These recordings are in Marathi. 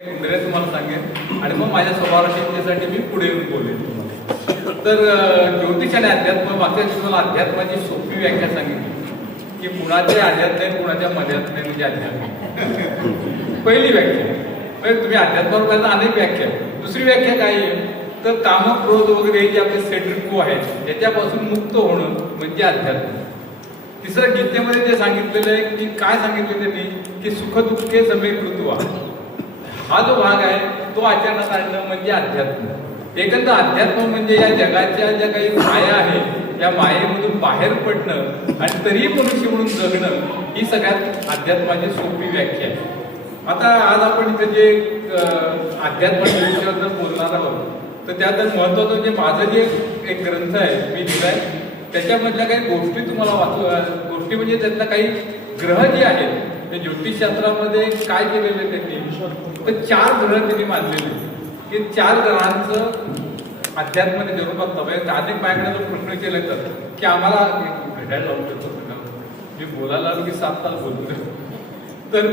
इंद्रिय तुम्हाला सांगेन आणि मग माझ्या स्वभावासाठी मी पुढे येऊन बोलेन तुम्हाला. तर ज्योतिष आणि अध्यात्म, मागच्या दिवशी मला अध्यात्माची सोपी व्याख्या सांगितली की कुणाचे अध्यात्म आहे, कुणाच्या मध्यात्म आहे म्हणजे अध्यात्म. पहिली व्याख्या म्हणजे तुम्ही अध्यात्मावर पाहिजे अनेक व्याख्या. दुसरी व्याख्या काय आहे तर काम, क्रोध वगैरे जे आपले सेट आहेत त्याच्यापासून मुक्त होणं म्हणजे अध्यात्म. तिसरं गीतेमध्ये जे सांगितलेलं आहे की काय सांगितलं त्यांनी की सुख दुःखे समे कृत्वा, हा जो भाग आहे तो आचरणात आणणं म्हणजे अध्यात्म. एकंदर अध्यात्म म्हणजे या जगाच्या ज्या काही माया आहे या मायेमधून बाहेर पडणं आणि तरीही मनुष्य म्हणून जगणं ही सगळ्यात अध्यात्माची सोपी व्याख्या आहे. आता आज आपण इथे जे अध्यात्माच्या विषयाबद्दल बोलणार आहोत तर त्यात महत्वाचं म्हणजे माझं जे एक ग्रंथ आहे मी लिहिलाय त्याच्यामधल्या काही गोष्टी तुम्हाला गोष्टी म्हणजे त्यातल्या काही ग्रह जे आहेत ते ज्योतिषशास्त्रामध्ये काय केलेलं आहे त्यांनी तर 4 ग्रह त्यांनी मानलेले की 4 ग्रहांचं अध्यात्माने जरूर बघता. म्हणजे अनेक माझ्याकडे जो प्रश्न केले की आम्हाला भेटायला लावून देतो मी बोलायला की 7 तास बोलतो तर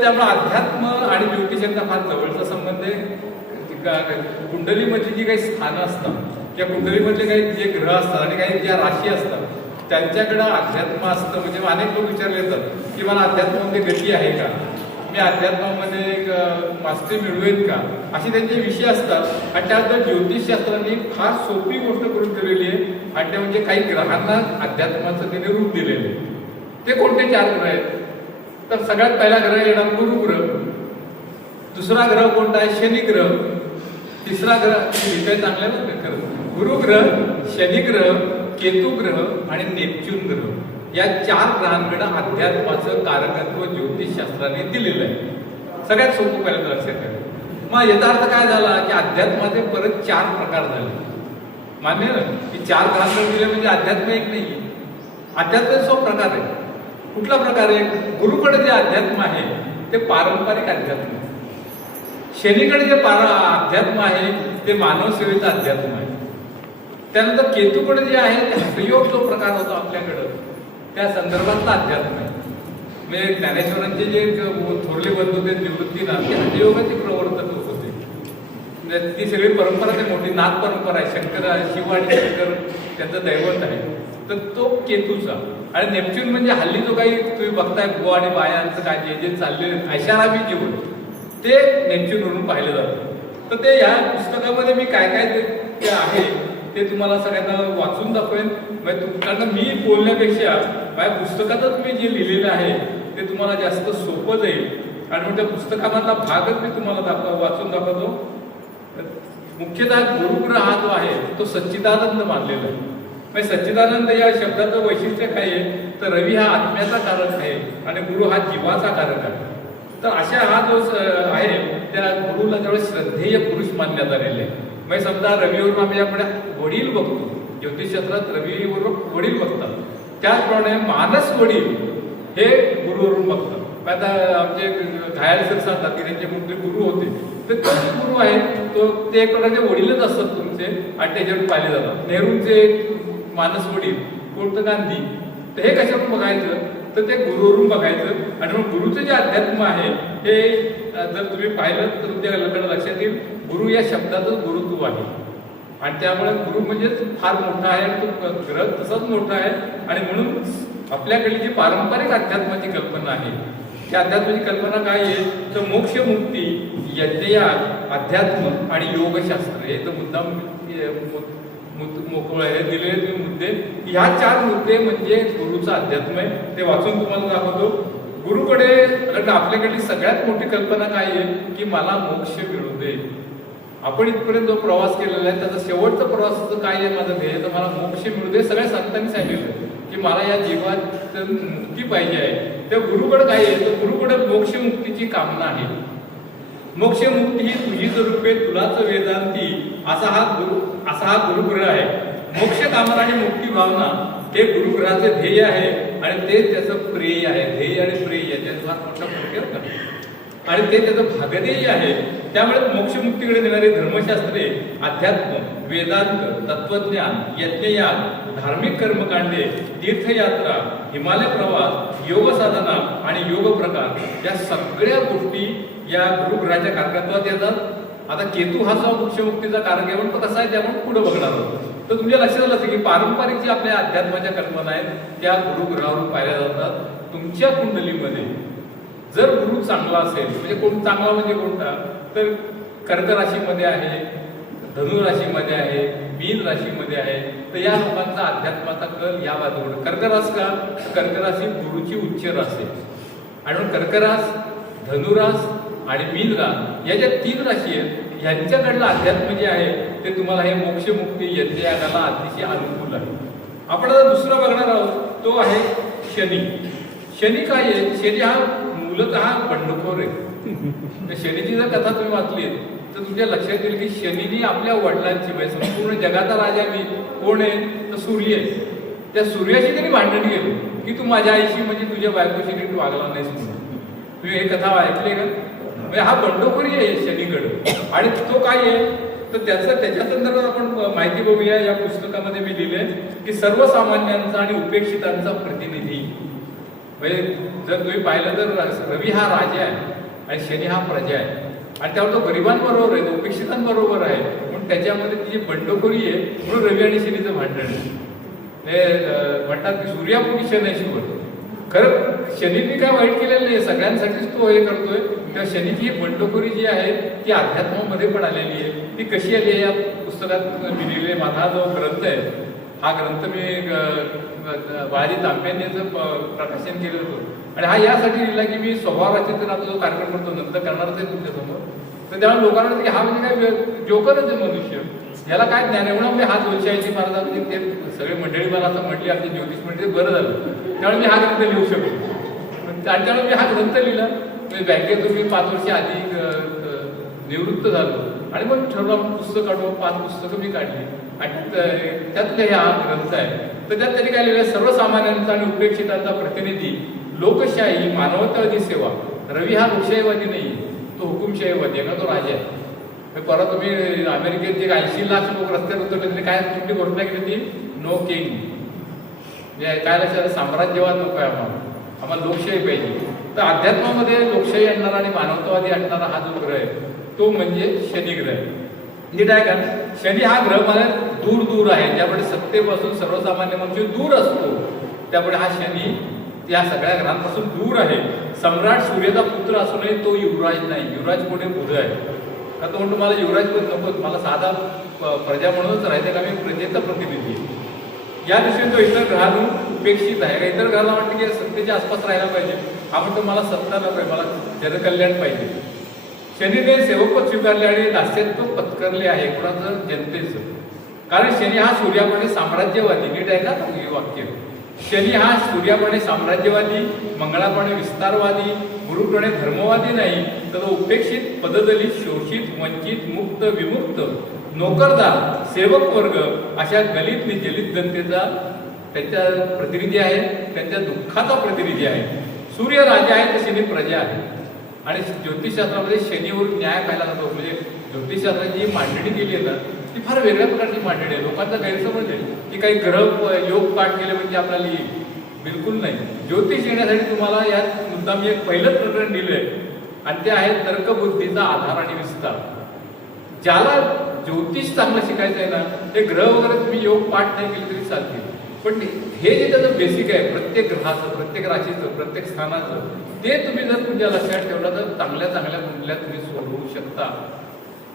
त्यामुळे अध्यात्म आणि ज्योतिषांचा फार जवळचा संबंध आहे. कुंडलीमधली जी काही स्थानं असतात त्या कुंडलीमधले काही जे ग्रह असतात आणि काही ज्या राशी असतात त्यांच्याकडं अध्यात्म असतं. म्हणजे अनेक लोक विचारले जातात की मला अध्यात्मामध्ये गती आहे का, मी अध्यात्मामध्ये मास्टरी मिळवेल का, असे त्यांचे विषय असतात. आणि त्यात ज्योतिषशास्त्राने फार सोपी गोष्ट करून ठेवलेली आहे आणि त्या म्हणजे काही ग्रहांना अध्यात्माचं त्याने रूप दिलेलं आहे. ते कोणते 4 ग्रह आहेत तर सगळ्यात पहिला ग्रह येणार गुरुग्रह, दुसरा ग्रह कोणता आहे शनिग्रह, तिसरा ग्रह चांगला गुरुग्रह, शनिग्रह, केतुग्रह आणि नेपच्यून ग्रह या 4 ग्रहांकडे अध्यात्माचं कारकत्व ज्योतिषशास्त्राने दिलेलं आहे. सगळ्यात सोपं पहिल्यांदा लक्षात ठेवा. मग याचा अर्थ काय झाला की अध्यात्माचे परत 4 प्रकार झाले. मान्य ना की 4 ग्रहांकडे दिले म्हणजे अध्यात्म एक नाही. अध्यात्म 100 प्रकार आहे. कुठला प्रकार आहे? गुरुकडे जे अध्यात्म आहे ते पारंपरिक अध्यात्म आहे. शनीकडे जे अध्यात्म आहे ते मानव सेवेचं अध्यात्म आहे. त्यानंतर केतूकडे जे आहे ते हठयोग जो प्रकार होता आपल्याकडं त्या संदर्भातला अध्यात्म आहे. म्हणजे ज्ञानेश्वरांचे जे थोरले बंधू होते निवृत्तीना ते हठयोगाचे प्रवर्तक होते. म्हणजे ती सगळी परंपरा ते मोठी नाथ परंपरा आहे. शंकर, शिव आणि शंकर त्यांचं दैवत आहे. तर तो केतूचा. आणि नेपच्यून म्हणजे हल्ली जो काही तुम्ही बघताय गो आणि बायांचं काय जे जे चालले ऐशारामी जीवन ते नेपच्यूनवरून पाहिलं जातं. तर ते या पुस्तकामध्ये मी काय काय ते आहे ते तुम्हाला सगळ्यांना वाचून दाखवेन. कारण मी बोलण्यापेक्षा माझ्या पुस्तकातच मी जे लिहिलेलं आहे ते तुम्हाला जास्त सोपं जाईल. आणि मग त्या पुस्तकामधला भागच मी तुम्हाला वाचून दाखवतो. मुख्यतः गुरुग्रह हा जो आहे तो सच्चिदानंद मानलेला आहे. म्हणजे सच्चिदानंद या शब्दाचं वैशिष्ट्य काय आहे तर रवी हा आत्म्याचा कारक आहे आणि गुरु हा जीवाचा कारक आहे. तर अशा हा जो आहे त्या गुरुला त्यावेळेस श्रद्धेय पुरुष मानण्यात आलेले आहे. म्हणजे समजा रवीवरून आम्ही आपण वडील बघतो, ज्योतिषशास्त्रात रवीवर वडील बघतात, त्याचप्रमाणे मानस वडील हे गुरुवरून बघतात. आता आमचे घायल सर सांगतात की त्यांचे कुठले गुरु होते तर तो जो गुरु आहे तो ते एक प्रकारचे वडीलच असतात तुमचे आणि त्याच्यावर पाहिले जातात. नेहरूंचे मानस वडील कोणतं गांधी. तर हे कशावरून बघायचं तर ते गुरुवरून बघायचं. आणि मग गुरुचं जे अध्यात्म आहे हे जर तुम्ही पाहिलं तर तुमच्या लक्षात येईल गुरु या शब्दातच गुरुत्व आहे. आणि त्यामुळे गुरु म्हणजे फार मोठा आहे आणि तो ग्रह तसाच मोठा आहे. आणि म्हणून आपल्याकडे जी पारंपरिक अध्यात्माची कल्पना आहे त्या अध्यात्माची कल्पना काय आहे तर मोक्ष, मुक्ती, यज्ञयाग, अध्यात्म आणि योगशास्त्र हे तर मुद्दाम मोकळ हे दिलेले मुद्दे. ह्या 4 मुद्दे म्हणजे गुरुचं अध्यात्म आहे. ते वाचून तुम्हाला दाखवतो. गुरुकडे आपल्याकडली सगळ्यात मोठी कल्पना काय आहे की मला मोक्ष मिळू दे. आपण इथपर्यंत जो प्रवास केलेला आहे त्याचा शेवटचा प्रवासाचं काय आहे माझं ध्येय तर मला मोक्ष मिळू दे. सगळ्या संतांनी सांगितलं की मला या जीवात मुक्ती पाहिजे आहे. त्या गुरुकडे काय आहे तर गुरुकडे मोक्ष मुक्तीची कामना आहे. मोक्ष मुक्ती ही तुझी स्वरूपे तुलाच वेदांती असा हा गुरुग्रह आहे. मोक्ष कामना आणि मुक्ती भावना हे गुरुग्रहाचे ध्येय आहे आणि ते त्याचं प्रेय आहे. ध्येय आणि प्रेय याच्यात फार मोठा फरक आहे आणि ते त्याचं भागध्येय आहे. त्यामुळे मोक्षमुक्तीकडे नेणारे धर्मशास्त्रे, अध्यात्म, वेदांत, तत्वज्ञान, यज्ञयाग, धार्मिक कर्मकांडे, तीर्थयात्रा, हिमालय प्रवास, योग साधना आणि योग प्रकार या सगळ्या गोष्टी या गुरुग्रहाच्या कारकत्वात येतात। आता केतू हा जो मोक्षमुक्तीचा कारक आहे म्हणून तो कसा आहे ते आपण पुढे बघणार आहोत। तर तुमच्या लक्षात आलं असेल की पारंपरिक जी आपल्या अध्यात्माच्या कल्पना आहेत त्या गुरुग्रहावरून पाहिल्या जातात। तुमच्या कुंडलीमध्ये जर गुरु चांगला असेल, म्हणजे कोण चांगला म्हणजे कोणता, तर कर्क राशीमध्ये आहे, धनु राशीमध्ये आहे, मीन राशीमध्ये आहे, तर या लोकांचा अध्यात्माचा कल या बाजूकडे। कर्करास का? कर्क राशी गुरुची उच्च रास आहे आणि म्हणून कर्करास, धनुरास आणि मीन रास या ज्या 3 राशी आहेत यांच्याकडलं अध्यात्म जे आहे ते तुम्हाला हे मोक्षमुक्ती यज्ञयागाला अतिशय अनुकूल आहे। आपण आता दुसरा बघणार आहोत तो आहे शनी। शनी काय आहे? शनी हा मूलतः बंडखोर आहे। शनीची जर कथा तुम्ही वाचली तर तुमच्या लक्षात येईल की शनीने आपल्या वडिलांची, म्हणजे संपूर्ण जगाचा राजा मी कोण आहे तर सूर्य आहे, त्या सूर्याशी त्यांनी भांडण केलं की तू माझ्या आईशी म्हणजे तुझ्या बायकोशी नीट वागला नाहीस म्हणून। तुम्ही हे कथा ऐकली का? म्हणजे हा बंडखोरी आहे शनीकडे। आणि तो काय आहे तर त्याच्या संदर्भात आपण माहिती बघूया। या पुस्तकामध्ये मी लिहिले की सर्वसामान्यांचा आणि उपेक्षितांचा प्रतिनिधी। म्हणजे जर तुम्ही पाहिलं तर रवी हा राजा आहे आणि शनी हा प्रजा आहे आणि त्यावर तो गरिबांबरोबर आहे, तो उपेक्षितांबरोबर आहे, म्हणून त्याच्यामध्ये ती जी बंडखोरी आहे म्हणून रवी आणि शनीचं भांडण आहे। हे म्हणतात की सूर्यापोटी शनी शिवत। खरं शनीने काय वाईट केलेलं नाही, सगळ्यांसाठीच तो हे करतोय। त्या शनीची ही बंडखोरी जी आहे ती अध्यात्मामध्ये पण आलेली आहे। ती कशी आली आहे या पुस्तकात मी लिहिले। माझा जो ग्रंथ आहे हा ग्रंथ मी बाळाजी तांब्यांनी प्रकाशन केलं होतं आणि हा यासाठी लिहिला की मी स्वभावाचे जर आपला जो कार्यक्रम करतो नंतर करणारच आहे तुमच्यासमोर, तर त्यामुळे लोकांना वाटतं की हा म्हणजे काय जोकरच आहे मनुष्य, याला काय ज्ञान आहे म्हणून मी हा 280 महाराज म्हणजे ते सगळे मंडळी मला असं म्हटली, आमची ज्योतिष मंडळी बरं झालं त्यामुळे मी हा ग्रंथ लिहू शकतो। आणि त्यामुळे मी हा ग्रंथ लिहिला। मी बँकेतून मी 5 वर्ष आधी निवृत्त झालो आणि मग ठरवलं पुस्तक काढून 5 पुस्तकं मी काढली आणि त्यातले हा ग्रंथ आहे। तर त्यात त्यांनी काय लिहिलं, सर्वसामान्यांचा आणि उपेक्षितांचा प्रतिनिधी, लोकशाही, मानवतावादी सेवा। रवी हा लोकशाहीवादी नाही, तो हुकुमशाहीवादी आहे, तो राजा आहे। परत तुम्ही अमेरिकेत जे 80 लाख लोक रस्त्यावर उतरले त्यांनी काय कुठली घोषणा केली ती, नो किंग, काय लक्षात, साम्राज्यवाद नको आहे आम्हाला लोकशाही पाहिजे। तर अध्यात्मामध्ये लोकशाही आणणारा आणि मानवतावादी आणणारा हा जो ग्रह आहे तो म्हणजे शनी ग्रह आहे। नीट आहे का? शनी हा ग्रह मला दूर दूर आहे, ज्यामुळे सत्तेपासून सर्वसामान्य मनुष्य दूर असतो, त्यामुळे हा शनी या सगळ्या ग्रहांपासून दूर आहे। सम्राट सूर्याचा पुत्र असूनही तो युवराज नाही, युवराज कोणी बुध आहे का? तो म्हणतो मला युवराज पण नको, मला साधा प्रजा म्हणूनच राहायचं का, मी प्रजेचा प्रतिनिधी आहे। या दृष्टीने तो इतर ग्रहांहून उपेक्षित आहे। इतर ग्रहाला वाटतं की सत्तेच्या आसपास राहायला पाहिजे, आपण तर मला सत्ता नको, मला जनकल्याण पाहिजे। शनीने सेवकपद स्वीकारले आणि दास्यत्व पत्करले आहे कोणाचं, जनतेचं। कारण शनी हा सूर्याप्रमाणे साम्राज्यवादी, नीट आहे का हे वाक्य, शनी हा सूर्याप्रमाणे साम्राज्यवादी, मंगळाप्रमाणे विस्तारवादी, गुरुप्रमाणे धर्मवादी नाही, तर तो उपेक्षित, पददलित, शोषित, वंचित, मुक्त, विमुक्त, नोकरदार, सेवक वर्ग अशा दलित आणि जलित जनतेचा त्यांचा प्रतिनिधी आहे, त्यांच्या दुःखाचा प्रतिनिधी आहे। सूर्य राजा आहे तर शनी प्रजा आहे। आणि ज्योतिषशास्त्रामध्ये शनीवरून न्याय पाहिला जातो। म्हणजे ज्योतिषशास्त्राची जी मांडणी केली आहे ना ती फार वेगळ्या प्रकारची मांडणी आहे। लोकांचा गैरसमज आहे की काही ग्रह योग पाठ केले म्हणजे आपल्याला येईल, बिलकुल नाही। ज्योतिष येण्यासाठी तुम्हाला यात मुद्दाम एक पहिलंच प्रकरण दिलंय आणि ते आहे तर्कबुद्धीचा आधार आणि विस्तार। ज्याला ज्योतिष चांगलं शिकायचं आहे ना ते ग्रह वगैरे तुम्ही योग पाठ नाही केले तरी चालतील, पण हे जे त्याचं बेसिक आहे प्रत्येक ग्रहाचं, प्रत्येक राशीचं, प्रत्येक स्थानाचं, ते तुम्ही जर तुमच्या लक्षात ठेवलं तर चांगल्या चांगल्या कुंडल्या तुम्ही सोडवू शकता।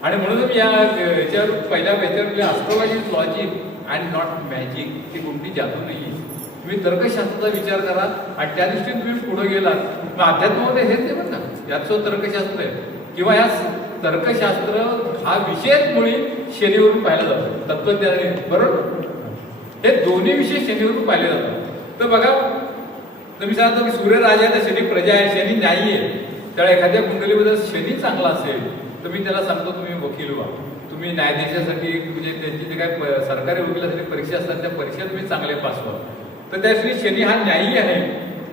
आणि म्हणून मी याच्यावर पहिल्या याच्यावर astrology is logic and not magic, ती कोणती जादू नाही। तुम्ही तर्कशास्त्राचा विचार करा आणि त्या दृष्टीने तुम्ही पुढे गेलात। अध्यात्मामध्ये हेच आहे बरं का, याचं तर्कशास्त्र आहे किंवा या तर्कशास्त्र हा विषयच मुळी शनीवरून पाहिला जातो, तत्वज्ञानाने, बरोबर। हे दोन्ही विषय शनीवरून पाहिले जातात। तर बघा तुम्ही सांगतो की सूर्य राजा आहे तर शनी प्रजा आहे, शनी न्यायी आहे। त्यामुळे एखाद्या कुंडलीमध्ये शनी चांगला असेल तर मी त्याला सांगतो तुम्ही वकील व्हा, तुम्ही न्यायाधीशासाठी म्हणजे त्यांची जे काय सरकारी वकिलासाठी परीक्षा असतात त्या परीक्षा तुम्ही चांगले पास व्हा। तर त्यासाठी शनी हा न्यायी आहे।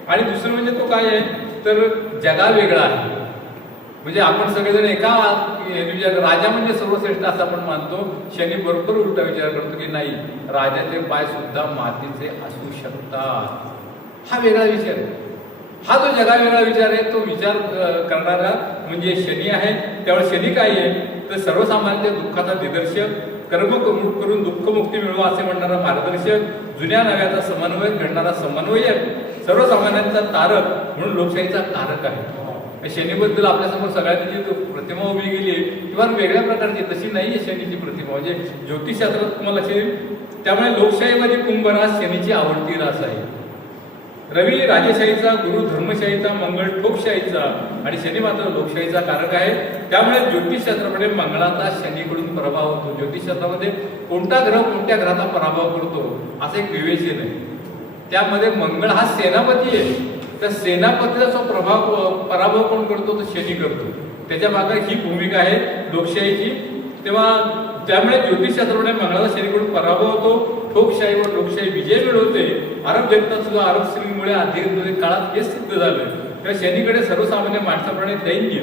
आणि दुसरं म्हणजे तो काय आहे तर जगा वेगळा आहे। म्हणजे आपण सगळेजण एका राजा म्हणजे सर्वश्रेष्ठ असं आपण मानतो, शनी बरोबर उलटा विचार करतो की नाही, राजाचे पाय सुद्धा मातीचे असू शकतात। हा वेगळा विचार आहे। हा जो जगा वेगळा विचार आहे तो विचार करणारा म्हणजे शनी आहे. त्यामुळे शनी काय आहे तर सर्वसामान्य दुःखाचा निदर्शक, कर्म करून दुःखमुक्ती मिळवा असे म्हणणारा मार्गदर्शक, जुन्या नव्याचा समन्वय घडणारा समन्वयक, सर्वसामान्यांचा तारक म्हणून लोकशाहीचा कारक आहे. शनीबद्दल आपल्यासमोर सगळ्यांची जी प्रतिमा उभी गेली आहे किंवा वेगळ्या प्रकारची तशी नाही आहे शनीची प्रतिमा. म्हणजे ज्योतिषशास्त्रात तुम्हाला लक्ष येईल. त्यामुळे लोकशाहीमध्ये कुंभरास शनीची आवडती रास आहे. रवी राजशाहीचा, गुरु धर्मशाहीचा, मंगळ ठोकशाहीचा आणि शनी मात्र लोकशाहीचा कारक आहे. त्यामुळे ज्योतिषशास्त्रामध्ये मंगळाचा शनीकडून प्रभाव होतो. ज्योतिषशास्त्रामध्ये कोणता ग्रह कोणत्या ग्रहाचा पराभव करतो असं एक विवेचन आहे. त्यामध्ये मंगळ हा सेनापती आहे. त्या सेनापतीचा जो पराभव कोण करतो तर शनी करतो. त्याच्या मागे ही भूमिका आहे लोकशाहीची. तेव्हा त्यामुळे ज्योतिषशास्त्रामध्ये मंगळाचा शनीकडून पराभव होतो. ठोकशाहीवर लोकशाही विजय मिळवते. अरब जनता सुद्धा अरब स्त्रीमुळे आधुनिक काळात हे सिद्ध झालं. त्या शनीकडे सर्वसामान्य माणसाप्रमाणे दैन्य,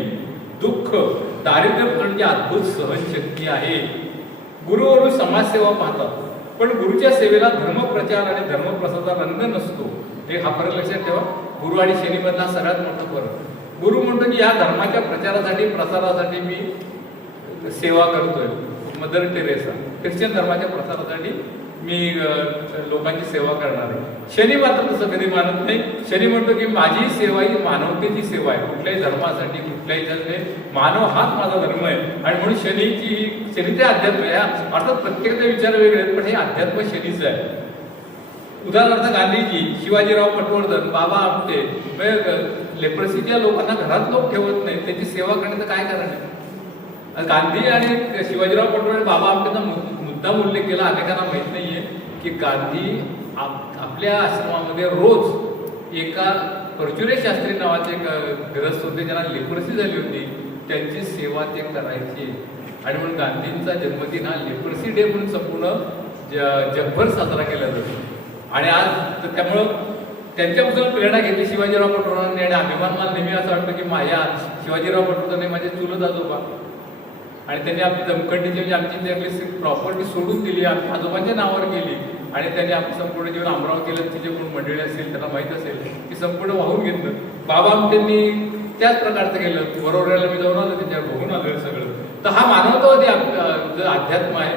दुःख, दारिद्र्य म्हणजे अद्भुत सहनशक्ती आहे. गुरुवरून समाजसेवा पाहतात, पण गुरुच्या सेवेला धर्मप्रचार आणि धर्मप्रसाराचा रंग नसतो. हे हा फरक लक्षात ठेवा. गुरु आणि शनीमधला सगळ्यात मोठा फरक. गुरु म्हणतो की या धर्माच्या प्रचारासाठी प्रसारासाठी मी सेवा करतोय. मदर टेरेसा ख्रिश्चन धर्माच्या प्रसारासाठी मी लोकांची सेवा करणार आहे. शनी मात्र तसं कधी मानत नाही. शनी म्हणतो की माझी सेवा ही मानवतेची सेवा आहे. कुठल्याही धर्मासाठी कुठल्याही मानव हाच माझा धर्म आहे. आणि म्हणून शनीचे अध्यात्म आहे. अर्थात प्रत्येकाचे विचार वेगळे आहेत, पण हे अध्यात्म शनीचं आहे. उदाहरणार्थ गांधीजी, शिवाजीराव पटवर्धन, बाबा आमटे, लेप्रसीच्या लोकांना घरात लोक ठेवत नाही, त्याची सेवा करण्याचं काय कारण आहे? गांधी आणि शिवाजीराव पटवर्धन, बाबा आमटेचा मुद्दाम उल्लेख केला. अनेकांना माहित नाहीये की गांधी आपल्या आश्रमामध्ये रोज एका परचुरे शास्त्री नावाचे एक ग्रस्त होते, ज्यांना लेप्रसी झाली होती, त्यांची सेवा ते करायचे. आणि म्हणून गांधींचा जन्मदिन हा लेप्रसी डे म्हणून संपूर्ण जगभर साजरा केला जातो. आणि आज त्यामुळं त्यांच्यापासून प्रेरणा घेतली शिवाजीराव पटवर्धनांनी. आणि अभिमान मला नेहमी असं वाटतं की माझ्या शिवाजीराव पटवर्धन हे माझे चुलत आजोबा, आणि त्यांनी आपली दमखंडीची म्हणजे आमची आपली प्रॉपर्टी सोडून दिली, आमच्या आजोबांच्या नावावर गेली. आणि त्यांनी आपलं संपूर्ण जीवन अमरावतीला तिचे कोण मंडळी असेल त्यांना माहीत असेल की संपूर्ण वाहून घेतलं. बाबा त्यांनी त्याच प्रकारचं केलं. बरोबरला मी जाऊन आलो, त्याच्यावर बघून आलं सगळं. तर हा मानवतावादी अध्यात्म आहे.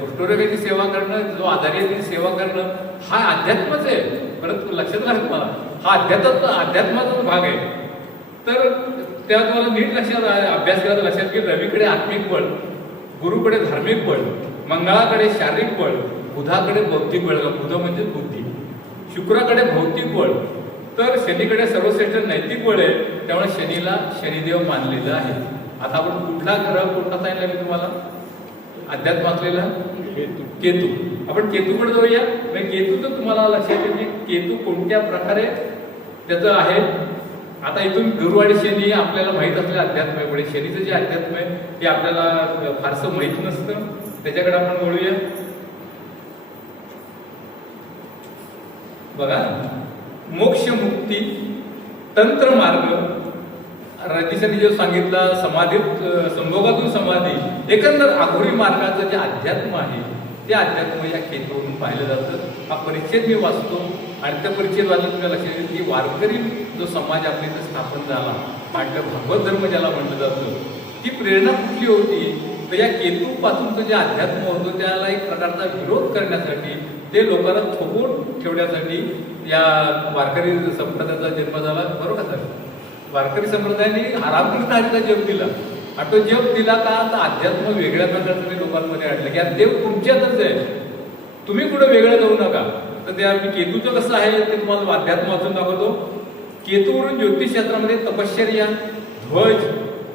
कुष्ठरोग्याची सेवा करणं, जो आजारी आहे त्याची सेवा करणं हा अध्यात्मच आहे. परत लक्षात घालत मला हा अध्यात्माचाच भाग आहे. तर तेव्हा तुम्हाला नीट लक्षात अभ्यास करायला लक्षात की रवीकडे आत्मिक बळ, गुरुकडे धार्मिक बळ, मंगळाकडे शारीरिक बळ, बुधाकडे बौद्धिक बळ. बुध म्हणजे बुद्धी. शुक्राकडे भौतिक बळ, तर शनीकडे सर्वश्रेष्ठ नैतिक बळ आहे. त्यामुळे शनीला शनिदेव मानलेलं आहे. आता आपण कुठला ग्रह कोणता सांगितला मी तुम्हाला अध्यात्म असलेला केतू. आपण केतूकडे जाऊया. केतूचं तुम्हाला लक्षात येईल की केतू कोणत्या प्रकारे त्याचं आहे. आता इथून गुरु आणि शनी आपल्याला माहीत असलेलं अध्यात्म आहे. पुढे शनीचं जे अध्यात्म आहे ते आपल्याला फारसं माहीत नसतं. त्याच्याकडे आपण बोलूया. बघा, मोक्ष मुक्ती तंत्र मार्ग, रतीशांनी जो सांगितला समाधीत संभोगातून समाधी, एकंदर आघोरी मार्गाचं जे अध्यात्म आहे ते अध्यात्म या केतूवरून पाहिलं जातं. हा परिच्छेद मी वाचतो आणि त्या परिच्छेद वाचून तुम्हाला लक्षात येईल की वारकरी जो समाज आपल्या इथं स्थापन झाला आणि भागवत धर्म ज्याला म्हटलं जातं, ती प्रेरणा कुठली होती तर या केतूपासूनचं जे अध्यात्म होतं त्याला एक प्रकारचा विरोध करण्यासाठी, ते लोकांना थोपवून ठेवण्यासाठी या वारकरी संप्रदायाचा जन्म झाला. बरोबर का सर? वारकरी संप्रदायाने रामकृष्ण हरीचा जप दिला. आणि तो जप दिला का तर अध्यात्म वेगळ्या प्रकारचं लोकांमध्ये आणलं की देव तुमच्यातच आहे, तुम्ही कुठं वेगळं जाऊ नका. तर त्या केतूचं कसं आहे ते तुम्हाला अध्यात्म वाचून दाखवतो. केतूवरून ज्योतिषशास्त्रामध्ये तपश्चर्या, ध्वज,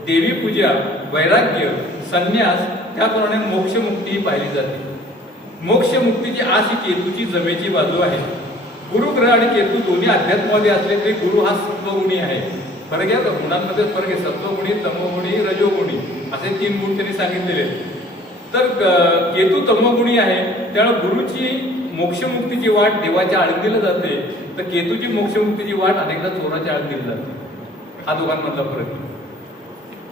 देवी पूजा, वैराग्य, संन्यास, त्याप्रमाणे मोक्षमुक्ती पाहिली जाते. मोक्षमुक्तीची आस ही केतूची जमेची बाजू आहे. गुरुग्रह आणि केतू दोन्ही अध्यात्मवादी असले तरी गुरु हा सत्वगुणी आहे. फरक आहे का? गुणांमध्ये फरक आहे. सत्वगुणी, तमोगुणी, रजोगुणी असे 3 गुण त्यांनी सांगितलेले. तर केतू तमोगुणी आहे. त्यामुळे गुरुची मोक्षमुक्तीची वाट देवाच्या आळंदीला जाते, तर केतूची मोक्षमुक्तीची वाट अनेकदा चोराच्या आळंदीला जाते. हा दोघांमधला फरक.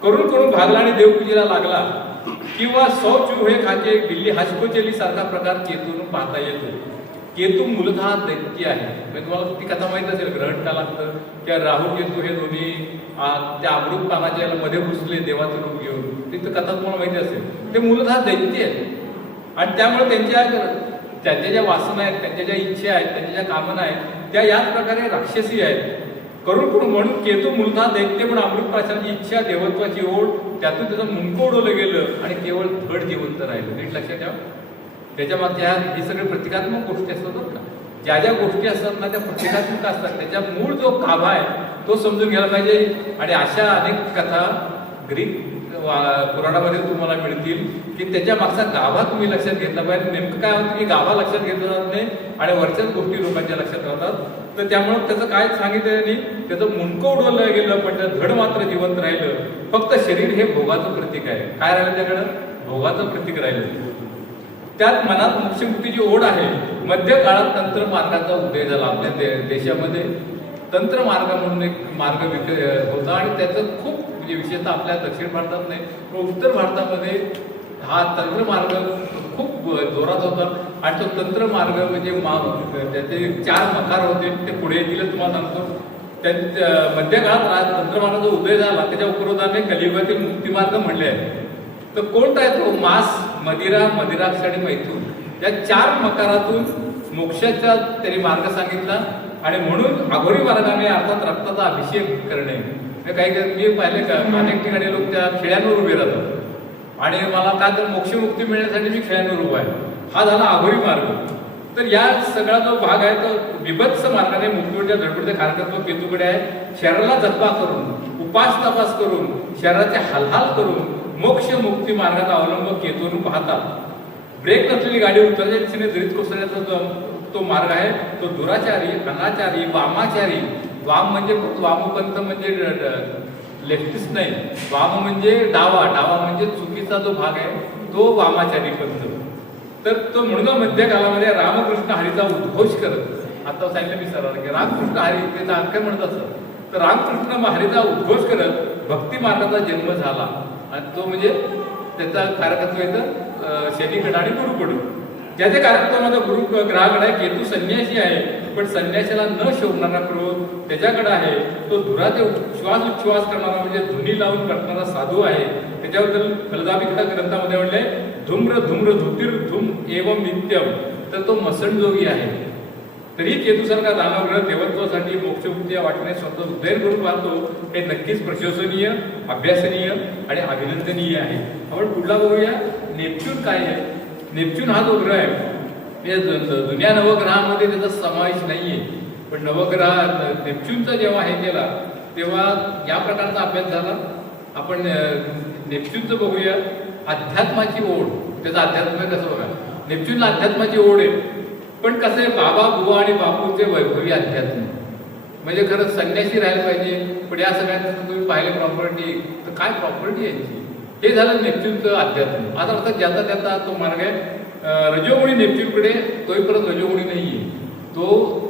करून करून भागला आणि देवपूजेला लागला किंवा 100 चूहे खाचे दिल्ली हाशकोचेली सारखा प्रकार केतून पाहता येतो. केतू मूलतः दैत्य आहे. म्हणजे तुम्हाला ती कथा माहिती असेल, ग्रहण का लागतं किंवा राहू केतू हे दोन्ही त्या अमृत पानाच्या मध्ये घुसले देवाचं रूप घेऊन, ती कथा तुम्हाला माहिती असेल. ते मूलतः दैत्य आहेत आणि त्यामुळे त्यांच्या ज्या वासना आहेत, त्यांच्या ज्या इच्छा आहेत, त्यांच्या ज्या कामना आहेत त्या याच प्रकारे राक्षसी आहेत. करून म्हणून केतू मूलतः दैत्य, पण अमृत प्राशांची इच्छा, देवत्वाची ओढ, त्यातून त्याचं मुंडकं उडवलं गेलं आणि केवळ धड जिवंत राहिलं. नीट लक्षात ठेवा. त्याच्या मागचे ही सगळे प्रतिकात्मक गोष्टी असतात ना. ज्या ज्या गोष्टी असतात ना त्या प्रतिकात्मक असतात. त्याच्या मूळ जो गाभा आहे तो समजून घ्यायला पाहिजे. आणि अशा अनेक कथा ग्रीक पुराणामध्ये तुम्हाला मिळतील की त्याच्या मागचा गाभा तुम्ही लक्षात घेतला पाहिजे. नेमकं काय होतं की गाभा लक्षात घेतला जात नाही आणि वरच्याच गोष्टी लोकांच्या लक्षात राहतात. तर त्यामुळे त्याचं काय सांगितलं त्यांनी, त्याचं मुंडकं उडवलं गेलं पण त्या धड मात्र जिवंत राहिलं. फक्त शरीर हे भोगाचं प्रतीक आहे. काय राहिलं त्याकडं? भोगाचं प्रतीक राहिलं. त्यात मनात मोक्षमुक्तीची ओढ आहे. मध्य काळात तंत्र मार्गाचा उदय झाला. आपल्या देशामध्ये तंत्र मार्ग म्हणून एक मार्ग होता आणि त्याचं खूप म्हणजे विशेषतः आपल्या दक्षिण भारतात नाही पण उत्तर भारतामध्ये हा तंत्र मार्ग खूप जोरात होता. आणि तो तंत्र मार्ग म्हणजे त्याचे 4 मकार होते. ते पुढे येतील तुम्हाला सांगतो. त्या मध्य काळात तंत्र मार्गाचा उदय झाला. त्याच्या उपरोधाने कलियुगातील मुक्तिमार्ग म्हणले आहे. तर कोणता आहे तो? मांस, मदिरा, मदिराक्ष आणि मैथून या 4 मकारातून मोक्षाचा त्यांनी मार्ग सांगितला. आणि म्हणून अघोरी मार्गाने अर्थात रक्ताचा अभिषेक करणे. काही मी पाहिले का अनेक ठिकाणी लोक त्या खेळ्यांवर उभे राहतात आणि मला काय तर मोक्षमुक्ती मिळण्यासाठी मी खेळ्यांवर उभा आहे. हा झाला अघोरी मार्ग. तर या सगळा जो भाग आहे तो विभत्स मार्गाने मुक्तीच्या धडपडीचे कार्यक्रम केतूकडे आहे. शरीराला जपा करून, उपास तपास करून, शरीराचे हालहाल करून मोक्ष मुक्ती मार्गाचा अवलंब केतून पाहतात. ब्रेक नसलेली गाडी उत्तराच्या दिशेने जरीत कोसळण्याचा तो मार्ग आहे तो दुराचारी, अनाचारी, वामाचारी. वाम म्हणजे वामपंथ म्हणजे लेफ्टिस्ट नाही. वाम म्हणजे डावा, डावा म्हणजे चुकीचा जो भाग आहे तो वामाचारी पंथ. तर तो म्हणून मध्य काळामध्ये रामकृष्ण हरीचा उद्घोष करत, आता सांगितलं मी सरांना की रामकृष्ण हरी त्याचा अंक म्हणत असत. तर रामकृष्ण हरीचा उद्घोष करत भक्ती मार्गाचा जन्म झाला. आणि तो म्हणजे त्याचा कार्यकर्ता येतं शनीकडे आणि गुरुकडे. ज्याच्या कार्यक्रमाचा गुरु ग्रहाकडे आहे. केतू संन्यासी आहे पण संन्यासाला न शोभणारा क्रोध त्याच्याकडे आहे. तो धुराचे उच्छ्वास करणारा म्हणजे धुनी लावून करणारा साधू आहे. त्याच्याबद्दल फलदाभिका ग्रंथामध्ये म्हणले धूम्र धूम्र धुतीर धूम एवं नित्यम. तर तो मसणजोगी आहे. तरी केतूसारखा दानव ग्रह देवत्वासाठी मोक्षमुक्ती वाटणे स्वतः उदयन करून पाहतो. हे नक्कीच प्रशंसनीय, अभ्यासनीय आणि अभिनंदनीय आहे. आपण पुढला बघूया नेपच्यून काय आहे. नेपच्यून हा जो ग्रह आहे जुन्या नवग्रहामध्ये त्याचा समावेश नाहीये. पण नवग्रह नेपच्यूनचा जेव्हा हे केला तेव्हा या प्रकारचा अभ्यास झाला. आपण नेपच्यूनचं बघूया. अध्यात्माची ओढ, त्याचा अध्यात्म कसं बघा. नेपच्यूनला अध्यात्माची ओढ आहे पण कसं आहे बाबा बुवा आणि बापूचे वैभवी अध्यात्म. म्हणजे खरंच संन्यासी राहायला पाहिजे पण या सगळ्यांचं तुम्ही पाहिले प्रॉपर्टी तर काय प्रॉपर्टी यांची. हे झालं नेपच्यूनचं अध्यात्म. आता अर्थात ज्याचा त्याचा तो मार्ग आहे. रजोगुणी नेपच्यूनकडे तोही परत रजोगुणी नाहीये. तो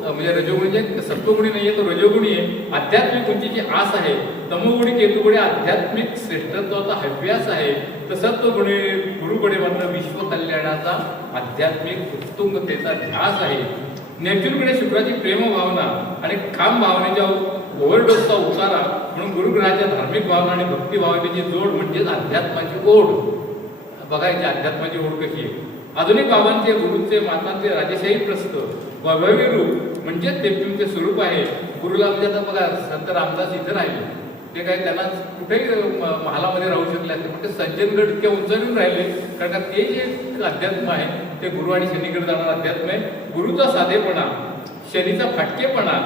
म्हणजे रजोगुणी जे सत्वगुणी नाहीये तो रजोगुणी आहे. आध्यात्मिक उंचीची आस आहे. तमोगुणी केतूकडे आध्यात्मिक श्रेष्ठत्वाचा हव्यास आहे. तर सत्वगुणी गुरुकडे मात्र विश्व कल्याणाचा आध्यात्मिक उत्तुंगतेचा ध्यास आहे. नेपच्यूनकडे शुक्राची प्रेम भावना आणि काम भावनेच्या ओव्हरडोसचा उतारा म्हणून गुरुग्रहाच्या धार्मिक भावना आणि भक्ती भावनेची जोड म्हणजेच अध्यात्माची ओढ. बघायची अध्यात्माची ओढ कशी आहे. आधुनिक बाबांचे, गुरूंचे, मातांचे राजेशाही प्रस्त वैभवी रूप म्हणजे नेपच्यूनचे स्वरूप आहे. गुरुला म्हणजे आता बघा संत रामदास इथं राहिले ते काय त्यांना कुठेही महालामध्ये राहू शकले असते पण ते सज्जनगड इतक्या उंचावून राहिले कारण का ते जे अध्यात्म आहे ते गुरु आणि शनीकडे जाणारा अध्यात्म आहे. गुरुचा साधेपणा, शनीचा फाटकेपणा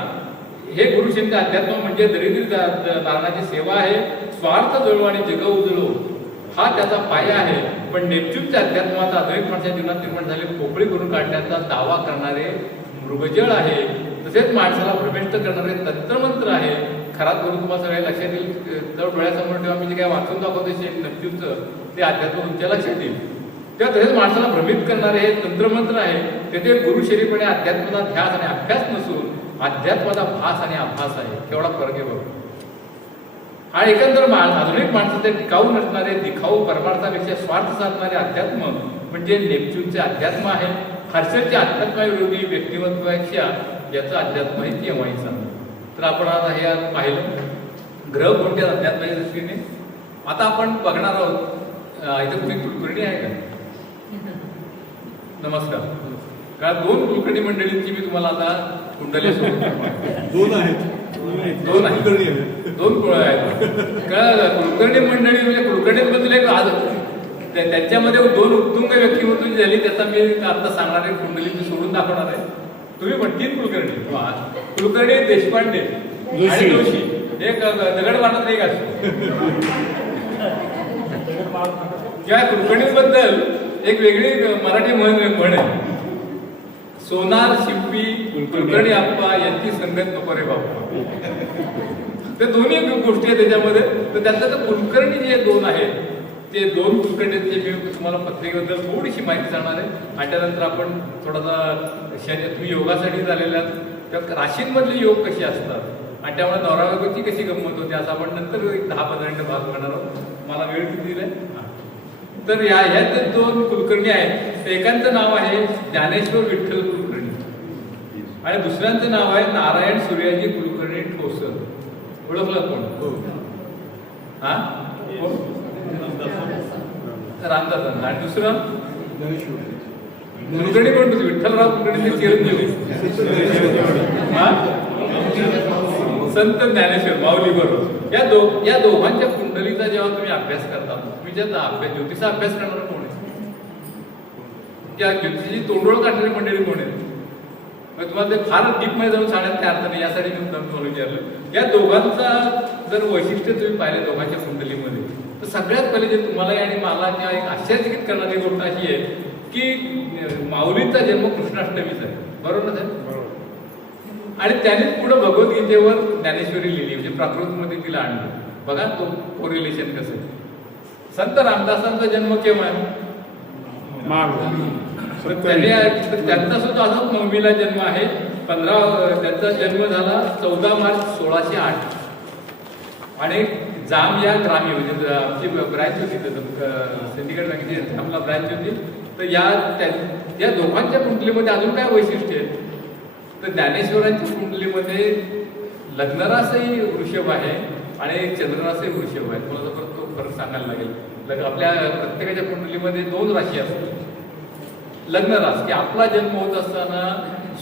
हे गुरु शनीचा अध्यात्म म्हणजे दरिद्री नारायणाची सेवा आहे. स्वार्थ जळो आणि जग उजळो हा त्याचा पाया आहे. पण नेपच्यूनच्या अध्यात्माचा आधुनिक माणसाच्या जीवनात निर्माण झालेली पोकळी करून काढण्याचा दावा करणारे मृगजळ आहे. तसेच माणसाला भ्रमिष्ट करणारे तंत्रमंत्र आहे. खरात करून तुम्हाला सगळ्या लक्षात येईल. तर डोळ्यासमोर ठेवा मी जे काय वाचून दाखवते नेपच्यूनचं ते अध्यात्म तुमच्या लक्षात येईल. तेव्हा तसेच माणसाला भ्रमित करणारे हे तंत्रमंत्र आहे. तेथे गुरुशरीपणे अध्यात्माचा ध्यास आणि अभ्यास नसून अध्यात्माचा भास आणि आभास आहे. केवढा फरक आहे बघा. आणि एकंदर आधुनिक माणसाचे टिकाऊ नसणारे दिखाऊ परमार्थापेक्षा स्वार्थ साधणारे अध्यात्म म्हणजे नेपच्यूनचे अध्यात्म आहे. हर्षलच्या अध्यात्माविरोधी व्यक्तिमत्वाच्या याचं अध्यात्म आहे केव्हाही सांगतो. तर आपण आता हे पाहिलं ग्रह कोणत्या अध्यात्माच्या दृष्टीने. आता आपण बघणार आहोत इथे कुठे कुलकर्णी आहे का? नमस्कार. का दोन कुलकर्णी मंडळींची मी तुम्हाला आता कुंडली दोन आहेत. दोन आहेत का कुलकर्णी मंडळी म्हणजे कुलकर्णीबद्दल एक त्यांच्यामध्ये दोन उत्तुंग व्यक्तिमत्व जी झाली त्याचा मी आता सांगणार आहे. कुंडली सोडून दाखवणार आहे. तुम्ही म्हणतील कुलकर्णी देशपांडे आणि जोशी एक दगड मारत नाही का किंवा कुलकर्णीबद्दल एक वेगळी मराठी म्हण आहे, सोनार शिंपी कुलकर्णी आप्पा यांची संगत नको रे बाप्पा. ते दोन्ही गोष्टी आहेत त्याच्यामध्ये. तर त्यातलं तर कुलकर्णी जे दोन आहेत ते दोन कुलकर्णीचे मी तुम्हाला पत्रिकेबद्दल थोडीशी माहिती सांगणार आहे. आणि त्यानंतर आपण थोडासा तुम्ही योगासाठी झालेल्या त्या राशींमधले योग कसे असतात आणि त्यामुळे नवराबायकोची कशी गंमत होते असं आपण नंतर 10-15 मिनिटं भाग घेणार आहोत. मला वेळ किती दिलाय. तर ह्यात दोन कुलकर्णी आहेत. एकांचं नाव आहे ज्ञानेश्वर विठ्ठल कुलकर्णी आणि दुसऱ्यांचं नाव आहे नारायण सूर्याजी कुलकर्णी ठोसर. ओळखलं कोण? हा रामदास. आणि दुसरं कुलकर्णी कोण? विठ्ठलराव कुलकर्णी चिरंजीव संत ज्ञानेश्वर माऊली बरोबर. या दोघांच्या कुंडलीचा जेव्हा तुम्ही अभ्यास करता तुम्ही ज्याचा अभ्यास ज्योतिषा अभ्यास करणार कोण आहे? त्या ज्योतिषाची तोंडोळ काढणारी मंडळी कोण आहे? तुम्हाला ते फार डीप मध्ये जाऊन सांगण्यात काय अर्थ नाही. यासाठी मी तुम्हाला विचारलं. या दोघांचा जर वैशिष्ट्य तुम्ही पाहिले दोघांच्या कुंडलीमध्ये तर सगळ्यात पहिले जे तुम्हाला आणि मला किंवा एक आश्चर्यचकित करणारी गोष्ट अशी आहे की माऊलींचा जन्म कृष्णाष्टमीचा आहे. बरोबर ना? आणि त्याने पुढे भगवद्गीतेवर ज्ञानेश्वरी लिहिली म्हणजे प्राकृतमध्ये तिला आणली. बघा तो कोरिलेशन कसं आहे. संत रामदासांचा जन्म केव्हा आहे? त्यांचा सुद्धा असाच नवमीला जन्म आहे. त्यांचा जन्म झाला 14 मार्च 1608 आणि जाम या ग्रामी म्हणजे आमची ब्रँच होती सिंडिकेट बँकेची जामला ब्रँच होती. तर या दोघांच्या कुंडलीमध्ये अजून काय वैशिष्ट्य आहे तर ज्ञानेश्वरांच्या कुंडलीमध्ये लग्नरासही वृषभ आहे आणि चंद्ररासही वृषभ आहे. मला परत तो फरक सांगायला लागेल. आपल्या प्रत्येकाच्या कुंडलीमध्ये 2 राशी असतात. लग्नरास की आपला जन्म होत असताना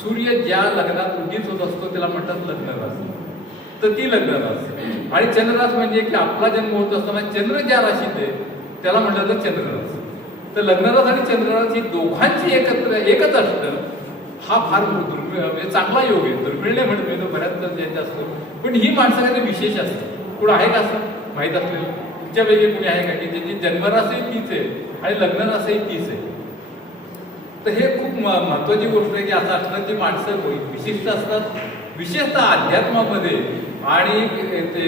सूर्य ज्या लग्नात उदित होत असतो त्याला म्हणतात लग्नरास. तर ती लग्नरास. आणि चंद्ररास म्हणजे की आपला जन्म होत असताना चंद्र ज्या राशीत आहे त्याला म्हणलं तर चंद्ररास. तर लग्नरास आणि चंद्ररास ही दोघांची एकच असतं हा फार दुर्मिळ म्हणजे चांगला योग आहे. दुर्मिळ नाही म्हणत मी तो बऱ्याच ज्यांचा असतो. पण ही माणसं काही विशेष असतं. कुठं आहे का असं माहीत असलेलं? तुमच्यापैकी कुणी आहे का की ज्याची जन्मरासही तीच आहे आणि लग्नरासही तीच आहे? तर हे खूप महत्वाची गोष्ट आहे की असं असणं जी माणसं विशिष्ट असतात विशेषतः अध्यात्मामध्ये. आणि ते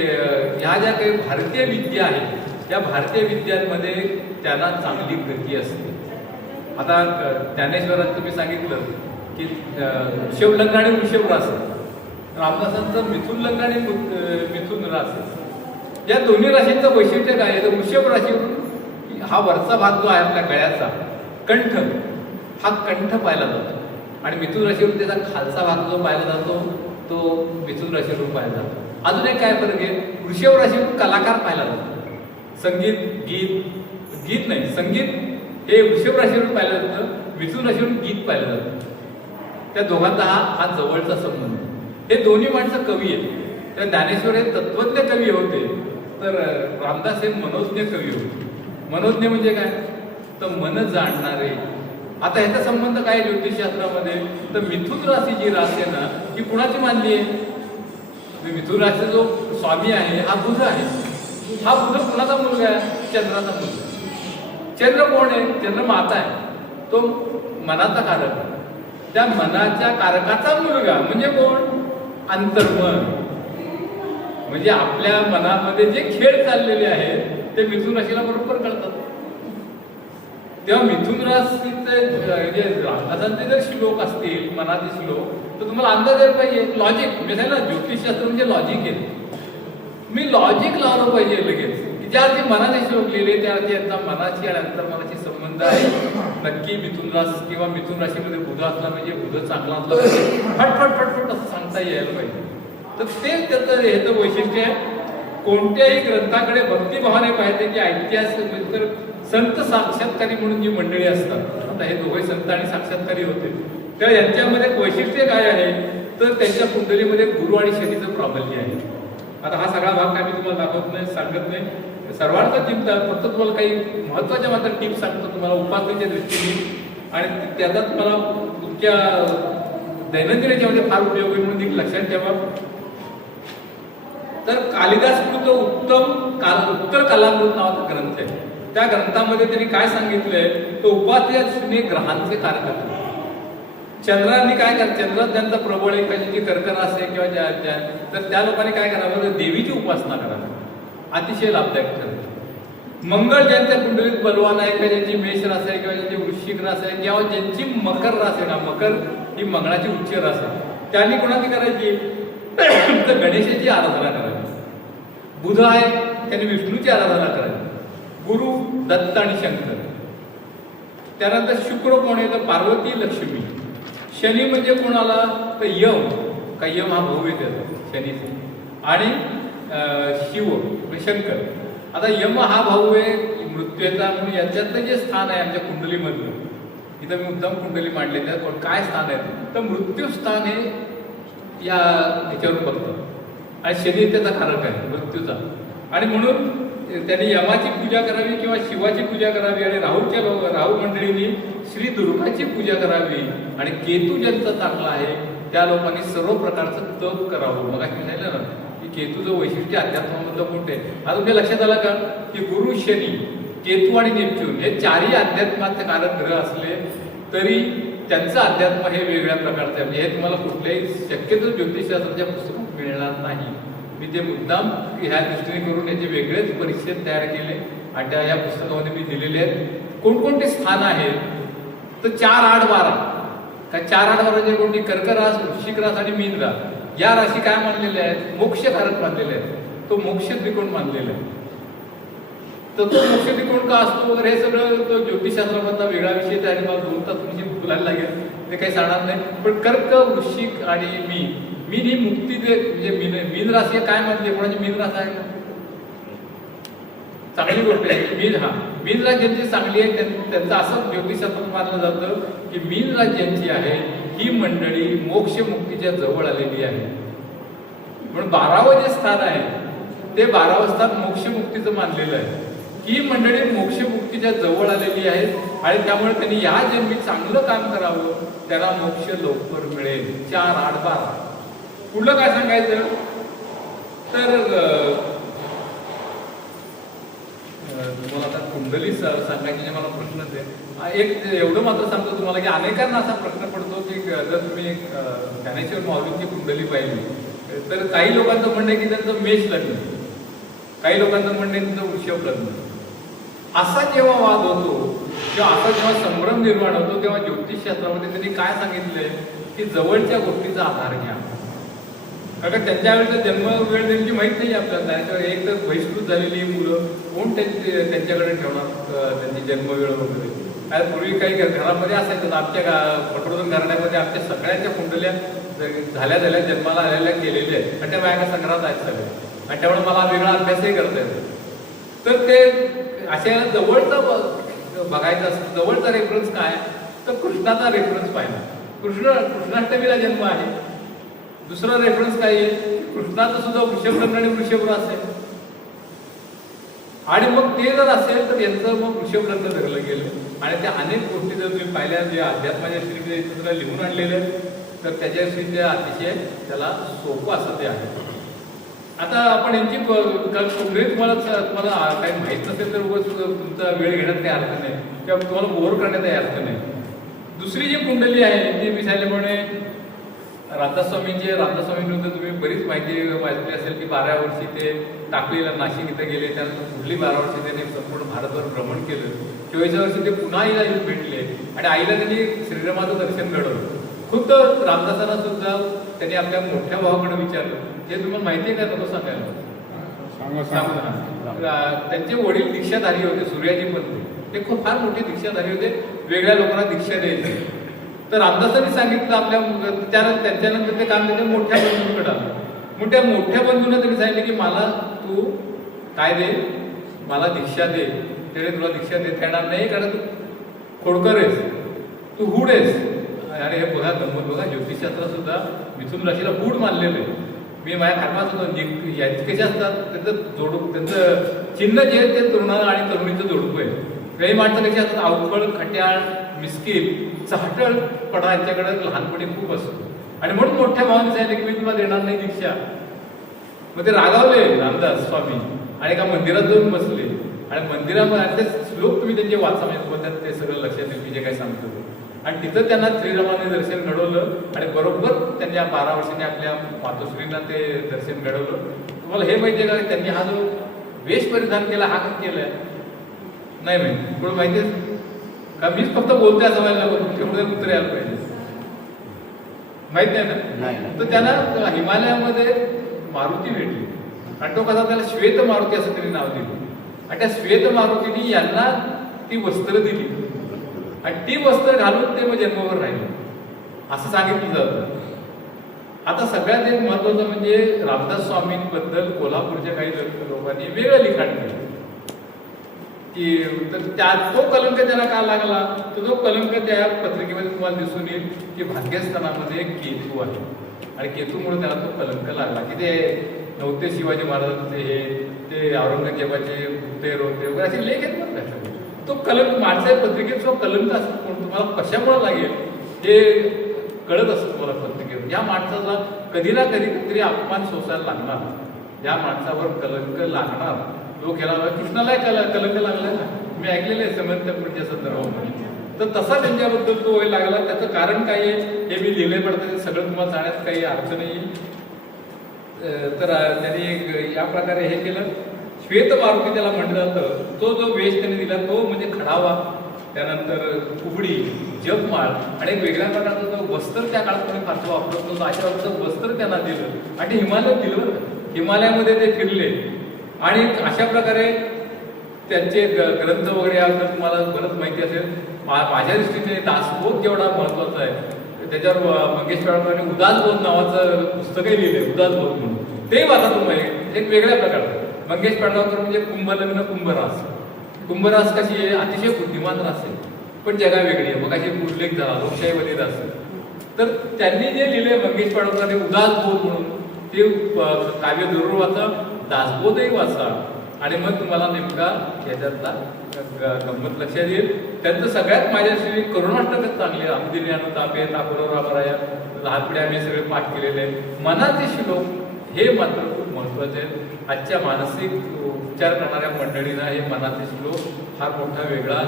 ह्या ज्या काही भारतीय विद्या आहेत या भारतीय विद्यांमध्ये त्यांना चांगली गती असते. आता ज्ञानेश्वरात तुम्ही सांगितलं की वृषभ लग्न आणि वृषभ रास. रामदासांचं मिथुन लग्न आणि मिथुन रास. या दोन्ही राशींचं वैशिष्ट्य काय आहे तर वृषभ राशीवरून हा वरचा भाग जो आहे आपल्या गळ्याचा कंठ हा कंठ पाहिला जातो आणि मिथुन राशीवरून त्याचा खालचा भाग जो पाहिला जातो तो मिथुन राशीवरून पाहिला जातो. अजून एक काय फरक आहे वृषभ राशीवरून कलाकार पाहिला जातो. संगीत गीत नाही संगीत हे वृषभ राशीवरून पाहिलं जातं. मिथुन राशीवरून गीत पाहिलं जातं. त्या दोघांचा हा जवळचा संबंध. हे दोन्ही माणसं कवी आहेत. त्या ज्ञानेश्वर हे तत्वज्ञ कवी होते तर रामदास हे मनोज्ञ कवी होते. मनोज्ञ म्हणजे काय तर मन जाणणारे. आता ह्याचा संबंध काय ज्योतिषशास्त्रामध्ये तर मिथुन राशी जी राशी आहे ना ही कुणाची मानली आहे? मिथुन राशीचा जो स्वामी आहे हा बुध आहे. हा बुध कुणाचा मुलगा आहे? चंद्राचा मुलगा. चंद्र कोण आहे? चंद्र माता आहे. तो मनाचा कारक. त्या मनाच्या कारकाचा मुलगा म्हणजे कोण? अंतर्मन. म्हणजे आपल्या मनामध्ये जे खेळ चाललेले आहेत ते मिथुन राशीला बरोबर कळतात. तेव्हा मिथुन राशीचे जे रामदासांचे जर श्लोक असतील मनाचे श्लोक तर तुम्हाला अंदाज यायला पाहिजे. लॉजिक म्हणजे ना ज्योतिषशास्त्र म्हणजे लॉजिक आहे. मी लॉजिक लावलं पाहिजे लगेच की ज्यावरती मनाने श्लोक लिहिले त्यावरती यांचा मनाची आणि अंतर्मनाची संबंध आहे नक्की मिथुन रास किंवा मिथुन राशीमध्ये बुध असला म्हणजे बुध चांगला असला पाहिजे, फटफट फटफट असं सांगता यायला पाहिजे. तर ते त्याचं हे तर वैशिष्ट्य आहे. कोणत्याही ग्रंथाकडे भक्तिभावाने पाहिजे की ऐतिहासिक म्हणजे तर संत साक्षात्कारी म्हणून जी मंडळी असतात, आता हे दोघे संत आणि साक्षात्कारी होते, तर यांच्यामध्ये एक वैशिष्ट्य काय आहे तर त्यांच्या कुंडलीमध्ये गुरु आणि शनीचं प्राबल्य आहे. आता हा सगळा भाग काय मी तुम्हाला दाखवत नाही, सांगत नाही, सर्वांचा चिंता, फक्त तुम्हाला काही महत्वाच्या मात्र टिप्स सांगतो तुम्हाला उपासनेच्या दृष्टीने, आणि त्याचा तुम्हाला तुमच्या दैनंदिन याच्यामध्ये फार उपयोगी म्हणून एक लक्षात ठेवा. तर कालिदासकृत उत्तर कलामृत नावाचा ग्रंथ आहे. त्या ग्रंथामध्ये त्यांनी काय सांगितलंय तर उपास्य दृष्टीने ग्रहांचे कारक. चंद्रांनी काय करायचं, चंद्रात ज्यांचा प्रबळ आहे ज्यांची कर्करा असेल किंवा तर त्या लोकांनी काय करावं तर देवीची उपासना करावी, अतिशय लाभदायक ठरते. मंगळ ज्यांच्या कुंडलीत बलवान आहे किंवा ज्यांची मेष रास आहे किंवा ज्यांची वृश्चिक रास आहे किंवा ज्यांची मकर रास आहे ना, मकर ही मंगळाची उच्च रास आहे, त्यांनी कोणाची करायची तर गणेशाची आराधना करावी. बुध आहे त्यांनी विष्णूची आराधना करावी. गुरु दत्त आणि शंकर. त्यानंतर शुक्र कोण आहे तर पार्वती लक्ष्मी. शनी म्हणजे कोणाला तर यम, का यम हा भाऊ आहे त्याचा शनीचा, आणि शिव म्हणजे शंकर. आता यम हा भाऊ आहे मृत्यूचा, म्हणून याच्यातलं जे स्थान आहे आमच्या कुंडलीमधलं, इथं मी मुद्दाम कुंडली मांडले, त्यात काय स्थान आहे तर मृत्यू स्थान हे या ह्याच्यावरून बघतात, आणि शनी त्याचा कारक आहे मृत्यूचा, आणि म्हणून त्यांनी यमाची पूजा करावी किंवा शिवाची पूजा करावी, आणि राहू मंडळींनी श्री दुर्गाची पूजा करावी, आणि केतू ज्यांचा चांगला आहे त्या लोकांनी सर्व प्रकारचं तप करावं. मग मी सांगितलं ना की केतूचं वैशिष्ट्य अध्यात्मामधलं कोणतं आहे. आता तुमच्या लक्षात आलं का की गुरु, शनी, केतू आणि नेपच्यून हे चारही अध्यात्माचे कारक ग्रह असले तरी त्यांचं अध्यात्म हे वेगळ्या प्रकारचं आहे. म्हणजे हे तुम्हाला कुठल्याही शक्यतो ज्योतिषशास्त्राच्या पुस्तकात मिळणार नाही. मी ते मुद्दाम ह्या दृष्टीने करून याचे वेगळेच परिच्छेद तयार केले आणि त्या या पुस्तकामध्ये मी दिलेले आहेत. कोणकोणते स्थान आहेत तर 4, 8, 12. काय 4, 8, 12 जे कोणती कर्क रास, वृश्चिक रास आणि मीन रास या राशी काय मानलेले आहेत मोक्षकारक मानलेले आहेत. तो मोक्ष त्रिकोण मानलेला आहे. तर तो मोक्ष त्रिकोण का असतो वगैरे हे सगळं तो ज्योतिषशास्त्रामधला वेगळा विषय आहे आणि मला 2 तास तुमची बोलायला लागेल, ते काही सांगणार नाही. पण कर्क, वृश्चिक आणि मीन ही मुक्ती दे, म्हणजे मीन राशी काय मानते, कोणाची मीन रास आहे का चांगली गोष्ट आहे. मीन रास ज्यांची चांगली आहे त्यांचं असं ज्योतिषशास्त्रात मानलं जातं की मीन रास ज्यांची आहे ही मंडळी मोक्ष मुक्तीच्या जवळ आलेली आहे. म्हणून 12वं जे स्थान आहे ते 12वं स्थान मोक्ष मुक्तीचं मानलेलं आहे. ही मंडळी मोक्ष मुक्तीच्या जवळ आलेली आहे आणि त्यामुळे त्यांनी या जन्मी चांगलं काम करावं, त्याला मोक्ष लवकर मिळेल. 4, 8, 12. पुढलं काय सांगायचं तर तुम्हाला आता कुंडली सांगायची मला प्रश्नच आहे. एक एवढं मात्र सांगतो तुम्हाला की अनेकांना असा प्रश्न पडतो की जर तुम्ही ज्ञानेश्वर माऊलींची कुंडली पाहिली तर काही लोकांचं म्हणणं आहे की त्यांचं मेष लग्न, काही लोकांचं म्हणणं आहे त्यांचं वृषभ लग्न. असा जेव्हा वाद होतो किंवा असा जेव्हा संभ्रम निर्माण होतो तेव्हा ज्योतिषशास्त्रामध्ये त्यांनी काय सांगितलंय की जवळच्या गोष्टीचा आधार घ्या. कारण त्यांच्या वेळेचा जन्म वेळ त्यांची माहीत नाही आपल्याला. त्याच्यावर एक तर बहिष्कृत झालेली मुलं कोण त्यांच्याकडे ठेवणार त्यांची जन्मवेळ वगैरे. काय पूर्वी काही घरामध्ये असायचं, आमच्या पटवर्धन घराण्यामध्ये आमच्या सगळ्यांच्या कुंडल्या झाल्या जन्माला आलेल्या केलेल्या आहेत आणि त्या बायका संग्रहात आहेत सगळ्या, आणि त्यामुळे मला वेगळा अभ्यासही करता येतो. तर ते अशा जवळचं बघायचं असतं. जवळचा रेफरन्स काय तर कृष्णाचा रेफरन्स पाहिला. कृष्णाष्टमीला जन्म आहे. दुसरा रेफरन्स काय आहे कृष्णाचं सुद्धा वृषभ लग्न आणि वृषभ रास आहे, आणि मग ते जर असेल तर यांचं मग वृषभ लग्न धरलं गेलं. आणि त्या अनेक गोष्टी जर तुम्ही पाहिल्या जे अध्यात्माच्या दृष्टीने लिहून आणलेले तर त्याच्या दृष्टीने अतिशय त्याला सोपं असं ते आहे. आता आपण यांची कुंडली तुम्हाला काही माहीत नसेल तर उगाच तुमचा वेळ घेण्यात काही अर्थ नाही किंवा तुम्हाला बोर करण्यात काही अर्थ नाही. दुसरी जी कुंडली आहे ती मी सांगितल्यामुळे राधास्वामींविरुद्ध तुम्ही बरीच माहिती वाचली असेल की 12व्या वर्षी ते टाकळीला नाशिक इथं गेले. त्यानंतर पुढली 12 वर्षी त्यांनी संपूर्ण भारतभर भ्रमण केलं. 24व्या वर्षी ते पुन्हा आईला येऊन भेटले आणि आईला त्यांनी श्रीरामाचं दर्शन घडवलं. खुद्द रामदासांना सुद्धा त्यांनी आपल्या मोठ्या भावाकडे विचारलं. हे तुम्हाला माहिती आहे का नको सांगायला? त्यांचे वडील दीक्षाधारी होते, सूर्याजी पंत. ते खूप फार मोठी दीक्षाधारी होते, वेगळ्या लोकांना दीक्षा द्यायचे. तर रामदासांनी सांगितलं आपल्या त्यांच्यानंतर ते काम त्याच्या मोठ्या बंधूंकडे आलं. मोठ्या बंधूंना त्यांनी सांगितलं की मला तू काय दे, मला दीक्षा दे. त्याने तुला दीक्षा देता येणार नाही कारण तू खोडकर आहेस, तू हुड आहेस. आणि हे बघा गंमत बघा, ज्योतिषशास्त्रात सुद्धा मिथुन राशीला हुड मानलेलं आहे. मी माझ्या धर्मात होतो, यांचे कसे असतात त्यांचं चिन्ह जे आहे ते तरुणा आणि तरुणीचं जोडपं आहे. काही माणसं कशी असतात अवकळ, खट्याळ, मिस्किल, चाहटळपणा यांच्याकडे लहानपणी खूप असतो. आणि म्हणून मोठ्या भावाने सांगितलं की मी तुला देणार नाही दीक्षा. मग ते रागावले रामदास स्वामी आणि एका मंदिरात जाऊन बसले. आणि मंदिरामध्ये ते श्लोक तुम्ही त्यांचे वाचा म्हणजे ते सगळं लक्षात येईल मी जे काही सांगतो. आणि तिथं त्यांना श्रीरामाने दर्शन घडवलं आणि बरोबर त्यांच्या 12 वर्षांनी आपल्या मातोश्रींना ते दर्शन घडवलं. तुम्हाला हे माहिती आहे का त्यांनी हा जो वेश परिधान केला हा का केलाय नाही माहिती, थोडं माहिती आहे का? मीच फक्त बोलते असं व्हायला तेवढं उत्तर यायला पाहिजे, माहित नाही ना. तर त्यांना हिमालयामध्ये मारुती भेटली आणि तो कसा त्याला श्वेत मारुती असं तरी नाव दिलं. आणि त्या श्वेत मारुतीने यांना ती वस्त्र दिली आणि ती वस्त्र घालून ते मग जन्मभर राहिले असं सांगितलं जातं. आता सगळ्यात एक महत्वाचं म्हणजे रामदास स्वामींबद्दल कोल्हापूरच्या काही लोकांनी वेगळं लिखाण केलं की तो कलंक त्याला का लागला. तर तो कलंक त्या पत्रिकेमध्ये तुम्हाला दिसून येईल की भाग्यस्थानामध्ये केतू आहे आणि केतूमुळे त्याला तो कलंक लागला की ते नव्हते शिवाजी महाराजांचे हे ते औरंगजेबाचे तेर होते वगैरे असे लेख आहेत बरं का. तो कलंक माणसा पत्रिकेचा कलंक असतो तुम्हाला कशामुळे लागेल हे कळत असतं तुम्हाला पत्रिकेवर. या माणसाचा कधी ना कधी अपमान सोसायला लागणार, या माणसावर कलंक लागणार. लोक याला कृष्णाला कलंक लागलाय ना, मी ऐकलेलं आहे समर्थपूरच्या संदर्भामध्ये. तर तसा त्यांच्याबद्दल तो लागला. त्याचं कारण काय आहे हे मी लिहिले पडतं, सगळं तुम्हाला जाण्यात काही अर्थ नाही. तर त्यांनी या प्रकारे हे केलं. श्वेत मारुती त्याला म्हटलं जातं. तो जो वेश त्यांनी दिला तो म्हणजे खडावा, त्यानंतर कुबडी, जपमाळ आणि एक वेगळ्या प्रकारचं जो वस्त्र त्या काळात कोणी फारसं वापरत नव्हतं अशा प्रकारचं वस्त्र त्यांना दिलं आणि हिमालयात दिलं. हिमालयामध्ये ते फिरले आणि अशा प्रकारे त्यांचे ग्रंथ वगैरे याबद्दल तुम्हाला बरंच माहिती असेल. माझ्या दृष्टीने दासबोध जेवढा महत्वाचा आहे त्याच्यावर मंगेश पेडणकरांनी उदासबोध नावाचं पुस्तकही लिहिलंय, उदासबोध म्हणून. ते वाचा तुम्ही, एक वेगळ्या प्रकारचं. मंगेश पेडणकर म्हणजे कुंभलग्न कुंभरास. कुंभरास कशी आहे अतिशय बुद्धिमान रास आहे पण जगा वेगळी आहे. मग अशी उल्लेख झाला लोकशाहीमध्ये रास. तर त्यांनी जे लिहिले मंगेश पेडणकरांनी उदासबोध म्हणून ते काव्य जरूर वाचा, दासबोधही वाचा आणि मग तुम्हाला नेमका याच्यातला गंमत लक्षात येईल. त्यांचं सगळ्यात माझ्याशी करुणाष्टकच चांगले अमदिनी अनुतापे तापरो रामराया लहानपणी आम्ही सगळे पाठ केलेले. मनाचे श्लोक हे मात्र खूप महत्वाचे आहेत. आजच्या मानसिक उपचार करणाऱ्या मंडळींना हे मनाचे श्लोक फार मोठा वेगळा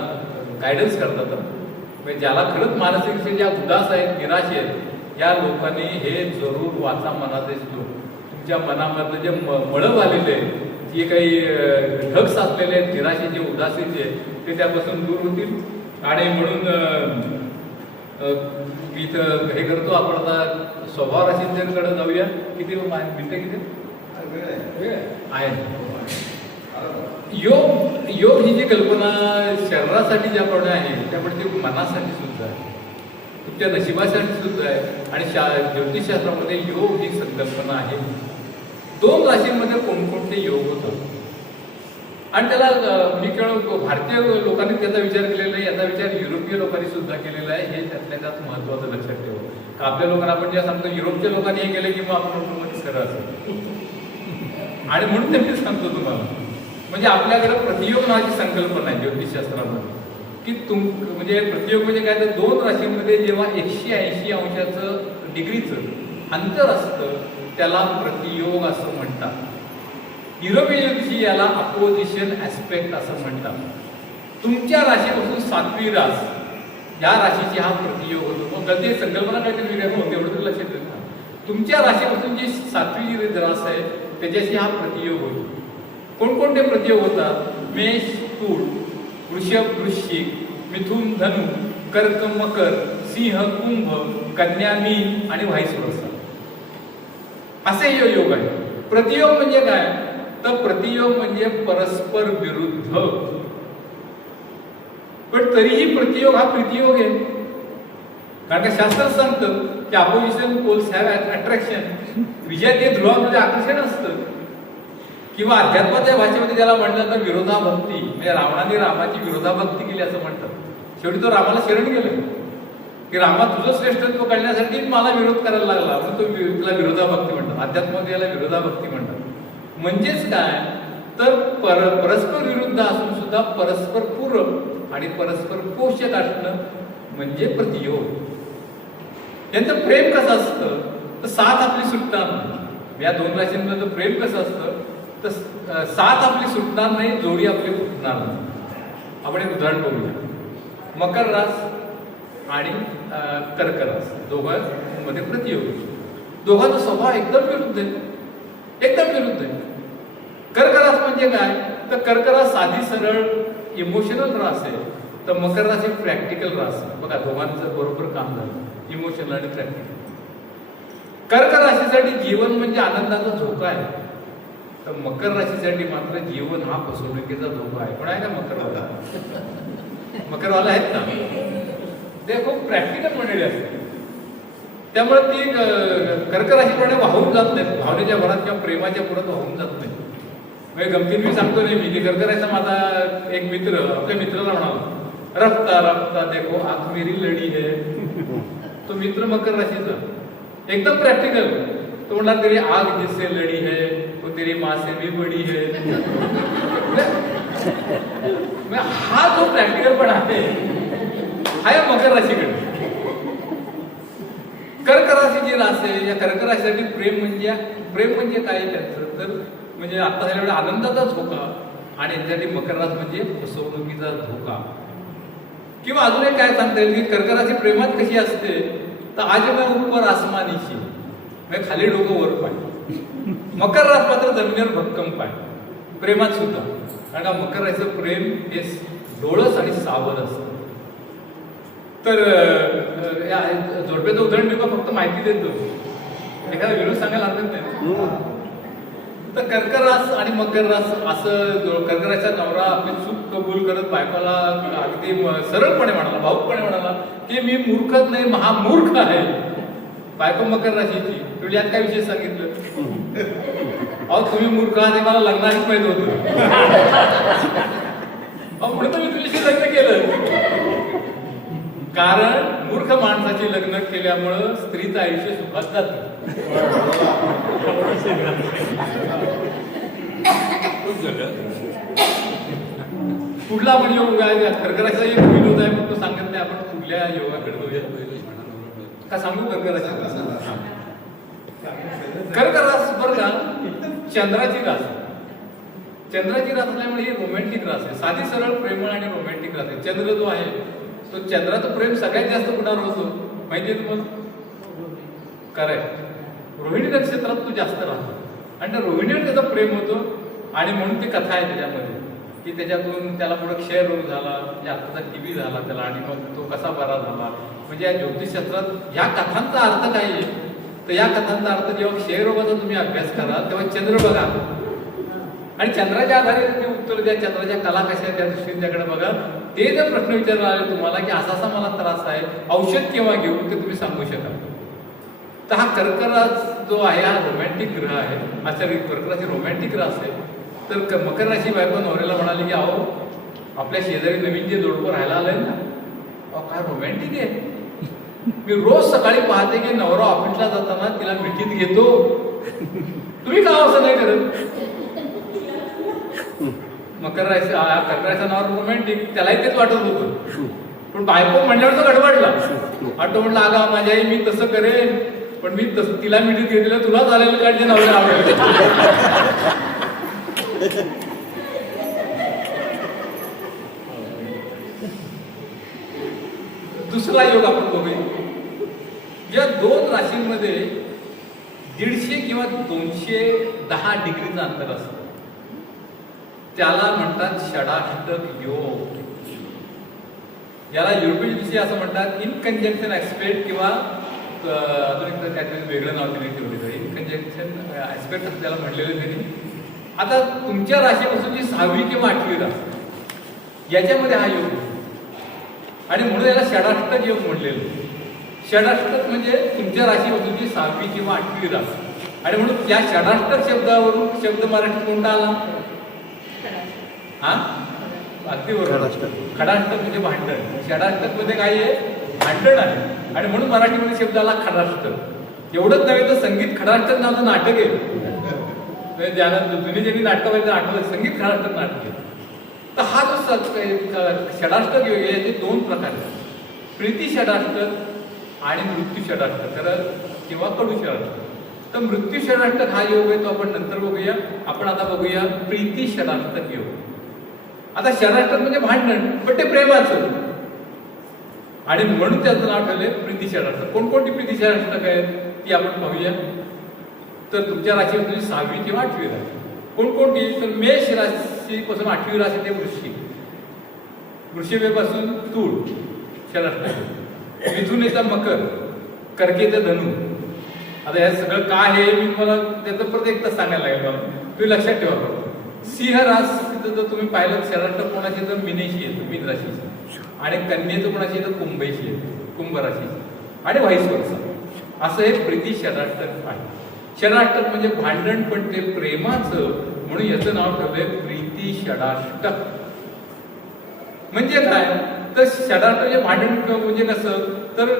गायडन्स करतात. म्हणजे ज्याला खरंच मानसिक ज्या उदास आहेत, निराश आहेत, या लोकांनी हे जरूर वाचा मनाचे श्लोक. तुमच्या मनामधलं जे मळब आलेले आहे, जे काही ढग साचलेले आहेत, निराशेचे उदासीचे, ते त्यापासून दूर होतील. आणि म्हणून मी तर हे करतो आपण आता स्वभाव राशींकडे जाऊया. किती मिनिटं किती आहे. योग ही जी कल्पना शरीरासाठी ज्याप्रमाणे आहे त्याप्रमाणे ती मनासाठी सुद्धा आहे, तुमच्या नशिबासाठी सुद्धा आहे. आणि ज्योतिषशास्त्रामध्ये योग ही संकल्पना आहे. 2 राशींमध्ये कोणकोणते योग होतात आणि त्याला मी केवळ भारतीय लोकांनी त्याचा विचार केलेला आहे, याचा विचार युरोपीय लोकांनी सुद्धा केलेला आहे. हे त्यातल्या त्यात महत्वाचं लक्षात ठेवा. का आपल्या लोकांना आपण ज्या सांगतो युरोपच्या लोकांनी हे केलं की मग आपण खरं असं आणि म्हणून ते मी सांगतो तुम्हाला. म्हणजे आपल्याकडे प्रतियोग नावाची संकल्पना आहे ज्योतिषशास्त्रामध्ये की म्हणजे प्रतियोग म्हणजे काय तर 2 राशींमध्ये जेव्हा 180 अंशाचं डिग्रीचं अंतर असतं त्याला प्रतियोग असं म्हणतात. युरोपीय ज्योतिषी याला अपोजिशन ऍस्पेक्ट असं म्हणतात. तुमच्या राशीपासून 7वी रास या राशीची हा प्रतियोग होतो. मग कधी संकल्पना काहीतरी वेगळं होतं एवढं तर लक्षात येत ना. तुमच्या राशीपासून जी 7वी रास आहे त्याच्याशी हा प्रतियोग होतो. कोणकोणते प्रतियोग होतात? मेष तूळ, वृषभ वृश्चिक, मिथुन धनु, कर्क मकर, सिंह कुंभ, कन्या मीन आणि व्हाईस वर्सा असे हे योग आहे. प्रतियोग म्हणजे काय तर प्रतियोग म्हणजे परस्पर विरुद्ध पण तरीही प्रतियोग हा प्रीतियोग आहे. कारण का शास्त्र सांगतं की अपोजिशन पोल्स हॅव अट्रॅक्शन, विजयात ध्रुवामध्ये आकर्षण असतं. किंवा अध्यात्माच्या भाषेमध्ये ज्याला म्हणलं तर विरोधाभक्ती, म्हणजे रावणाने रामाची विरोधाभक्ती केली असं म्हणतात. शेवटी तो रामाला शरण गेला की रामा तुझं श्रेष्ठत्व कळण्यासाठी मला विरोध करायला लागला, म्हणून तो तिला विरोधाभक्ती म्हणतात. अध्यात्मामध्ये याला विरोधाभक्ती म्हणतात. म्हणजेच काय तर परस्पर विरुद्ध असून सुद्धा परस्पर पूरक आणि परस्पर पोषक असणं म्हणजे प्रतियोग. यांचं प्रेम कसं असतं तर साथ आपली सुटणार नाही. या दोन राशींमधलं प्रेम कसं असतं तर साथ आपली सुटणार नाही, जोडी आपली फुटणार नाही. आपण एक उदाहरण बघूया. मकर रास आणि कर्क रास दोघांमध्ये प्रतियोग. दोघांचा स्वभाव एकदम विरुद्ध आहे, एकदम विरुद्ध आहे. कर्क रास म्हणजे काय तर कर्क रास साधी सरळ इमोशनल रास आहे, तर मकर रास एक प्रॅक्टिकल रास आहे. बघा दोघांचं बरोबर काम झालं, इमोशनल आणि प्रॅक्टिकल. कर्क राशीसाठी जीवन म्हणजे आनंदाचा झोका आहे, तर मकर राशीसाठी मात्र जीवन हा फसवणुकीचा धोका आहे. पण आहे का मकरवाला? मकरवाला आहेत ना, ते खूप प्रॅक्टिकल मंडळी असते. त्यामुळे ती कर्क राशीप्रमाणे वाहून जात नाहीत, भावनेच्या भरात किंवा प्रेमाच्या पुरात वाहून जात नाही. म्हणजे गमतीने मी सांगतो नाही मी कर्क राशीचा माझा एक मित्र आपल्या मित्राला म्हणाला, रफ्ता रफ्ता देखो आग मेरी लढी है. तो मित्र मकर राशीचा एकदम प्रॅक्टिकल. तो म्हणला तेरी आग जिससे लढी है वो तेरी माँ से भी बड़ी है. हा जो प्रॅक्टिकल पण आहे हा या मकर राशीकडे. कर्क राशी जी रास आहे या कर्क राशीसाठी प्रेम म्हणजे काय त्यांचं तर म्हणजे आता झाल्यामुळे आनंदाचा धोका, आणि यांच्यासाठी मकर रास म्हणजे फसवणुकीचा धोका. किंवा अजून एक काय सांगता येईल की कर्क राशी प्रेमात कशी असते तर आज मैं ऊपर आसमानीशी, म्हणजे खाली डोकं वर पाय. मकर रास मात्र जमिनीवर भक्कम पाय प्रेमात सुद्धा. कारण का मकर राशीचं प्रेम हे डोळस आणि सावध असतं. तर जोडप्याचं उदाहरण मी फक्त माहिती देतो, एखादा विरोध सांगायला हरकत नाही. तर कर्क रास आणि मकर रास असं कर्क राशीचा नवरा आपली चूक कबूल करत बायकोला अगदी सरळपणे म्हणाला, भाऊकपणे म्हणाला की मी मूर्खच नाही महामूर्ख आहे. बायको मकर राशीची तुम्ही यात काय विशेष सांगितलं? अहो तुम्ही मूर्ख आहात हे मला लग्नानेच माहित होतं. अहो म्हणून मी तुझ्याशी लग्न केलं. कारण मूर्ख माणसाची लग्न केल्यामुळं स्त्रीचं आयुष्य सुखात जातं. कुठला पण योग आहे कर्क राशीचा एक विनोद आहे पण तो सांगत नाही. आपण कुठल्या योगाकडे जाऊया का सांगू? कर्क राशी कर्क रास बरं का चंद्राची रास. चंद्राची रास असल्यामुळे ही रोमॅन्टिक रास आहे, साधी सरळ प्रेमळ आणि रोमॅन्टिक रास आहे. चंद्र जो आहे तो चंद्राचं प्रेम सगळ्यात जास्त कुणावर होतो माहितीये तुम्हाला? करेक्ट, रोहिणी नक्षत्रात तो जास्त राहतो आणि त्या रोहिणीवर त्याचं प्रेम होतं. आणि म्हणून ती कथा आहे त्याच्यामध्ये की त्याच्यातून त्याला पुढे क्षयरोग झाला, म्हणजे आत्ताचा टीबी झाला त्याला, आणि मग तो कसा बरा झाला. म्हणजे या ज्योतिषशास्त्रात ह्या कथांचा अर्थ काय आहे तर या कथांचा अर्थ जेव्हा क्षयरोगाचा तुम्ही अभ्यास कराल तेव्हा चंद्र बघा आणि चंद्राच्या आधारे ते उत्तर द्या, चंद्राच्या कला कशा आहेत त्या दृष्टीने त्याकडे बघा. ते जर प्रश्न विचारला आले तुम्हाला की असा मला त्रास आहे, औषध केव्हा घेऊ ते तुम्ही सांगू शकाल. तर हा कर्क रास जो आहे हा रोमॅन्टिक ग्रह आहे. अशा कर्क राशी रोमॅन्टिक रास आहे. तर मकर राशी बायको नवऱ्याला म्हणाली की अहो आपल्या शेजारी नवीन जे जोडपं राहायला आलंय ना, अहो काय रोमॅन्टिक आहे. मी रोज सकाळी पाहते की नवरा ऑफिसला जाताना तिला मिठीत घेतो. तुम्ही का असं नाही करत? मकर राशी कर्क राशीचं नाव रोमॅन्टिक, त्यालाही तेच वाटत होतं. पण बायको म्हणल्यावर तो गडबडला. आठवतो म्हटलं अगं माझ्या आई मी तसं करेन, पण मी तिला मिठीत घेतलेलं तुला झालेलं काढते नवऱ्याला आवडलं. दुसरा योग आपण बघूया. या दोन राशींमध्ये 150 किंवा 210 डिग्रीचं अंतर असतं. त्याला म्हणतात षडाष्टक योग. याला युरोपियन दिवशी असं म्हणतात इन कंजंक्शन ऍस्पेक्ट, किंवा अजून एक काहीतरी वेगळं नाव त्यांनी ठेवलेलं आहे. इन कंजंक्शन ऍस्पेक्ट असं त्याला म्हणलेलं त्यांनी. आता तुमच्या राशीपासून जी 6वी किंवा 8वी रास याच्यामध्ये हा योग आणि म्हणून याला षडाष्टक योग म्हणलेलं. षडाष्टक म्हणजे तुमच्या राशीपासूनची 6वी किंवा 8वी रास. आणि म्हणून त्या षडाष्टक शब्दावरून शब्द मराठीत कोणता आला? हा, अगदी बरोबर. खडाष्टक म्हणजे भांडण. षडाष्टक मध्ये काय आहे? भांडण आहे. आणि म्हणून मराठीमध्ये शब्द आला खडाष्टक. एवढंच नव्हे तर संगीत खडाष्टक नावाचं नाटक आहे. ज्याला जुनी ज्यांनी नाटकं पाहिजे आठवत संगीत खडाष्टक नाटक आहे. तर हा जो षडाष्टक योग आहे याचे 2 प्रकार आहेत. प्रीती षडाष्टक आणि मृत्यू षडाष्टक किंवा कडू षडाष्टक. तर मृत्यू षडाष्टक हा योग आहे तो आपण नंतर बघूया. आपण आता बघूया प्रीती षडाष्टक योग. आता षडाष्टक म्हणजे भांडण, पण ते प्रेमाचं, आणि म्हणून त्याचं नाव ठेवलंय प्रीती षडाष्टक. कोणकोणती प्रीती षडाष्टक आहेत ती आपण पाहूया. तर तुमच्या राशीपासून 6वी किंवा 8वी राशी कोणकोणती? तर मेष राशीपासून 8वी राशी ते वृश्चिक. वृषभेपासून तूळ षडाष्टक. मिथुन येतं मकर, कर्केचं धनु. आता हे सगळं काय आहे मी तुम्हाला त्याचं परत एकदा सांगायला लागेल. मला तुम्ही लक्षात ठेवा. सिंह राशीचं जर तुम्ही पाहिलं षडाष्टक कोणाची तर मीनेशी येतं, मीन राशीचं. आणि कन्येचं कोणाची येतं? कुंभेशी येतं, कुंभ राशीचं. आणि व्हाईस वर्सा. असं हे प्रीती षडाष्टक आहे. षडाष्टक म्हणजे भांडण पण ते प्रेमाचं, म्हणून याचं नाव ठेवलंय प्रीती षडाष्टक. म्हणजे काय? तर षडाष्टक म्हणजे भांडण म्हणजे कसं? तर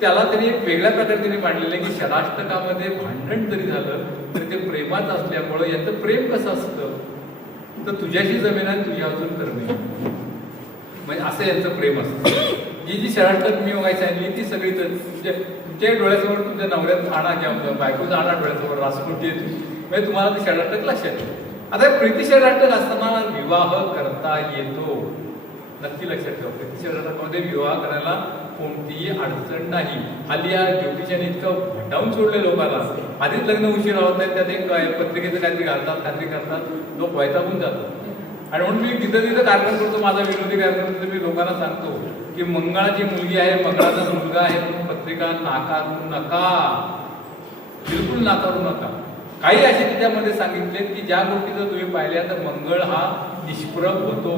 त्याला त्यांनी वेगळ्या प्रकारे त्यांनी मांडलेलं आहे की षडाष्टकामध्ये भांडण जरी झालं तरी ते प्रेमाचं असल्यामुळं याचं प्रेम कसं असतं? तर तुझ्याशी जमेन आणि तुझ्या अजून करणे, म्हणजे असं यांचं प्रेम असतं. जी षडाष्टक मी बघायची सांगितली ती सगळी तुमच्या डोळ्यासमोर तुमच्या नवऱ्यात आणा किंवा बायकोचा आणा डोळ्यासमोर रासकुटी येते, म्हणजे तुम्हाला ते षडाष्टक लक्षात येते. आता प्रीती षडाष्टक असताना विवाह करता येतो, नक्की लक्षात ठेवा. प्रीती षडाष्टकामध्ये विवाह करायला कोणतीही अडचण नाही. हल्ली या ज्योतिषाने इतकं भटावून सोडले लोकांना. आधीच लग्न उशीर होत नाही, त्यात एक पत्रिकेचं काहीतरी घालतात, काहीतरी करतात, लोक वैतागून जातात. आणि म्हणून मी तिथं कार्यक्रम करतो, माझा विनोदी कार्यक्रम करतो. मी लोकांना सांगतो की मंगळाची मुलगी आहे, मंगळाचा मुलगा आहे, पत्रिका नाकारू नका, बिलकुल नाकारू नका. काही असे त्याच्यामध्ये सांगितले की ज्या गोष्टी जर तुम्ही पाहिल्या तर मंगळ हा निष्प्रभ होतो.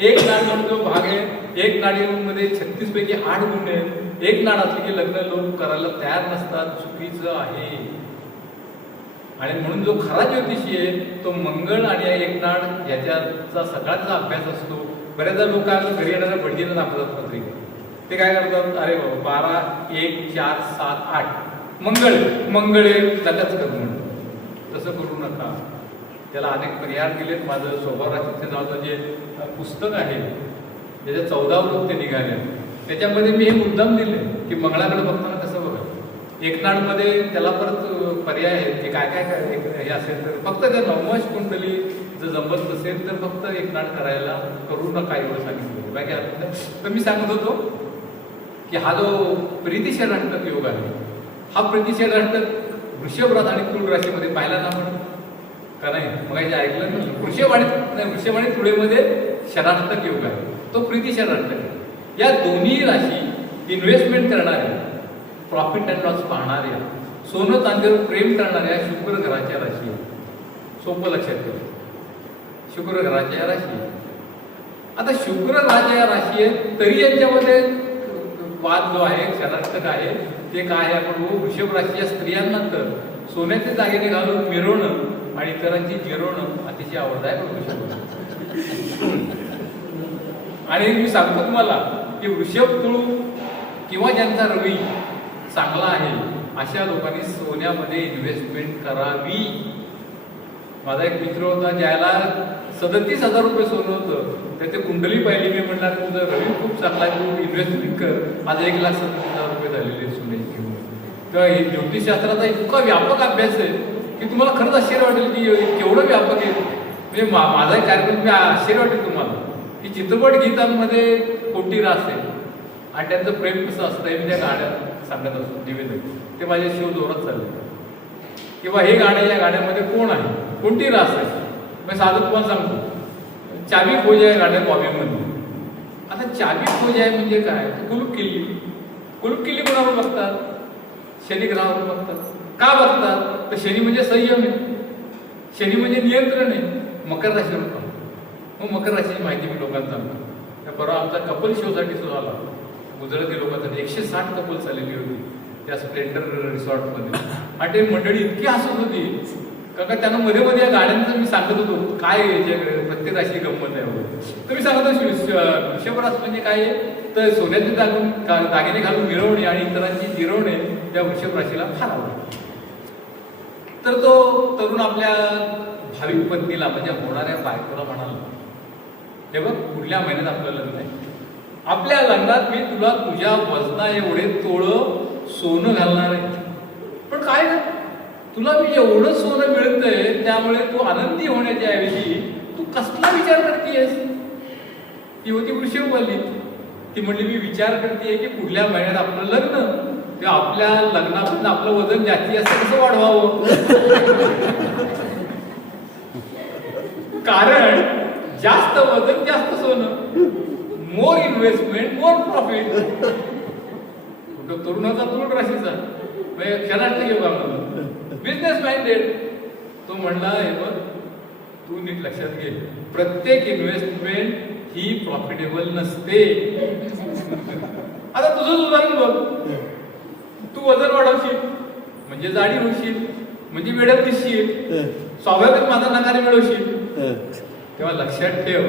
एक नाड म्हणून जो भाग आहे, एक नाडीमध्ये 36 पैकी 8 गुण आहेत. एक नाड असली की लग्न लोक करायला तयार नसतात, चुकीचं आहे. आणि म्हणून जो खरा ज्योतिषी आहे तो मंगळ आणि एक नाड याच्याचा सगळ्याचा अभ्यास असतो. बऱ्याचदा लोक घरी येणाऱ्या भटजीनं दाखवतात पत्रिका. ते काय करतात? अरे बाबा 12, 1, 4, 7, 8 मंगळ नकाच करू म्हणतो. तसं करू नका. त्याला अनेक पर्याय दिलेत. माझं स्वभाव राशीचं नावाचं जे पुस्तक आहे त्याच्या 14 वृत्ते निघाले, त्याच्यामध्ये मी हे मुद्दाम दिले की मंगळाकडे बघताना कसं बघा. एकनाडमध्ये त्याला परत पर्याय आहेत की काय काय हे असेल तर फक्त त्या नवमाश कुंडली जर जमत नसेल तर फक्त एकनाड करायला करू नका एवढं सांगितलं. बाकी तर मी सांगत होतो की हा जो प्रीती षडाष्टक योग आहे हा प्रीती षडाष्टक वृषभ रास आणि तुळ राशीमध्ये पाहिला ना आपण का नाही? मग ऐकलं नाही. वृषभ आणि तुळेमध्ये षडाष्टक योग आहे, तो प्रीती षडाष्टक आहे. या दोन्ही राशी इन्व्हेस्टमेंट करणाऱ्या, प्रॉफिट अँड लॉस पाहणाऱ्या, सोनं चांदीवर प्रेम करणाऱ्या शुक्र ग्रहाच्या राशी. सोपं लक्षात ठेवा, शुक्र ग्रहाच्या राशी. आता शुक्र ग्रहाच्या राशी आहे तरी यांच्यामध्ये वाद जो आहे षडाष्टक आहे ते काय आहे? आपण वृषभ राशीच्या स्त्रियांना तर सोन्याचे दागिने घालून मिरवणं आणि इतरांची जिरवणं अतिशय आवडदायक वृषभ. आणि मी सांगतो तुम्हाला की वृषभ तुळ किंवा ज्यांचा रवी चांगला आहे अशा लोकांनी सोन्यामध्ये इन्व्हेस्टमेंट करावी. माझा एक मित्र होता ज्याला 37,000 रुपये सोनं होतं. त्याची कुंडली पाहिली, मी म्हटलं तुझं रवी खूप चांगला आहे, तू इन्व्हेस्टमेंट कर. आज 1,37,000 रुपये झालेले सोन्याची किंमत. तर हे ज्योतिषशास्त्राचा इतका व्यापक अभ्यास आहे की तुम्हाला खरंच आश्चर्य वाटेल की केवढं व्यापक आहे. म्हणजे माझा एक कार्यक्रम तुम्ही आश्चर्य वाटेल तुम्हाला की चित्रपट गीतांमध्ये कोटी रास आहे आणि त्यांचं प्रेम कसं असतं हे मी त्या गाण्यात सांगत असतो. निवेदन ते माझे शो जोरात चालले किंवा हे गाणे या गाण्यामध्ये कोण आहे, कोणती रास आहे. मी साधं तुम्हाला सांगतो, चावी खोज आहे गाण्या बॉबीमध्ये. आता चावी खोज आहे म्हणजे काय? कुलूप किल्ली. कुलूप किल्ली कोणावर बघतात? शनी ग्रहावर बघतात. का बघतात? तर शनी म्हणजे संयम आहे, शनी म्हणजे नियंत्रण आहे. मकर राशीवर बघतात. मग मकर राशीची माहिती मी लोकांना सांगतो. परवा आमचा कपल शोसाठी सुद्धा आला गुजराती लोकांसाठी 160 कपल्स आलेली होती त्या स्प्लेंडर रिसॉर्टमध्ये. आणि ते मंडळी इतकी हसत होती का त्यांना मध्ये मध्ये या गाड्यांचं मी सांगत होतो काय प्रत्येक अशी गंमत आहे वगैरे. तर मी सांगत होतो वृषभरास म्हणजे काय तर सोन्याचे दागिने घालून मिरवणे आणि इतरांची जिरवणे त्या वृषभ राशीला फार आवडते. तर तो तरुण आपल्या भाविक पत्नीला म्हणजे होणाऱ्या बायकोला म्हणाला, हे बघ पुढल्या महिन्यात आपलं लग्न आहे, आपल्या लग्नात मी तुला तुझ्या वजना एवढे तोळं सोनं घालणार आहे. पण काय तुला मी एवढं सोनं मिळतंय त्यामुळे तू आनंदी होण्याच्या ऐवजी तू कसला विचार करतेयस. ती होती वृषभवाली. ती म्हणली मी विचार करते की पुढल्या महिन्यात आपलं लग्न, ते आपल्या लग्नापासून आपलं वजन जास्ती असं कसं वाढवावं. कारण जास्त वजन जास्त सोनं, मोर इन्व्हेस्टमेंट मोर प्रॉफिट. तरुणाचा तरुण राशीचा क्षणार्थ घेऊ आम्हाला बिझनेस माइंडेड. तो म्हणला हे बघ तू नीट लक्षात घे, प्रत्येक इन्व्हेस्टमेंट ही प्रॉफिटेबल नसते. आता तुझं उदाहरण बघ, तू वजन वाढवशील म्हणजे जाडी होशील म्हणजे वेळेत दिसशील, स्वाभाविक माझा नकारे मिळवशील. तेव्हा लक्षात ठेव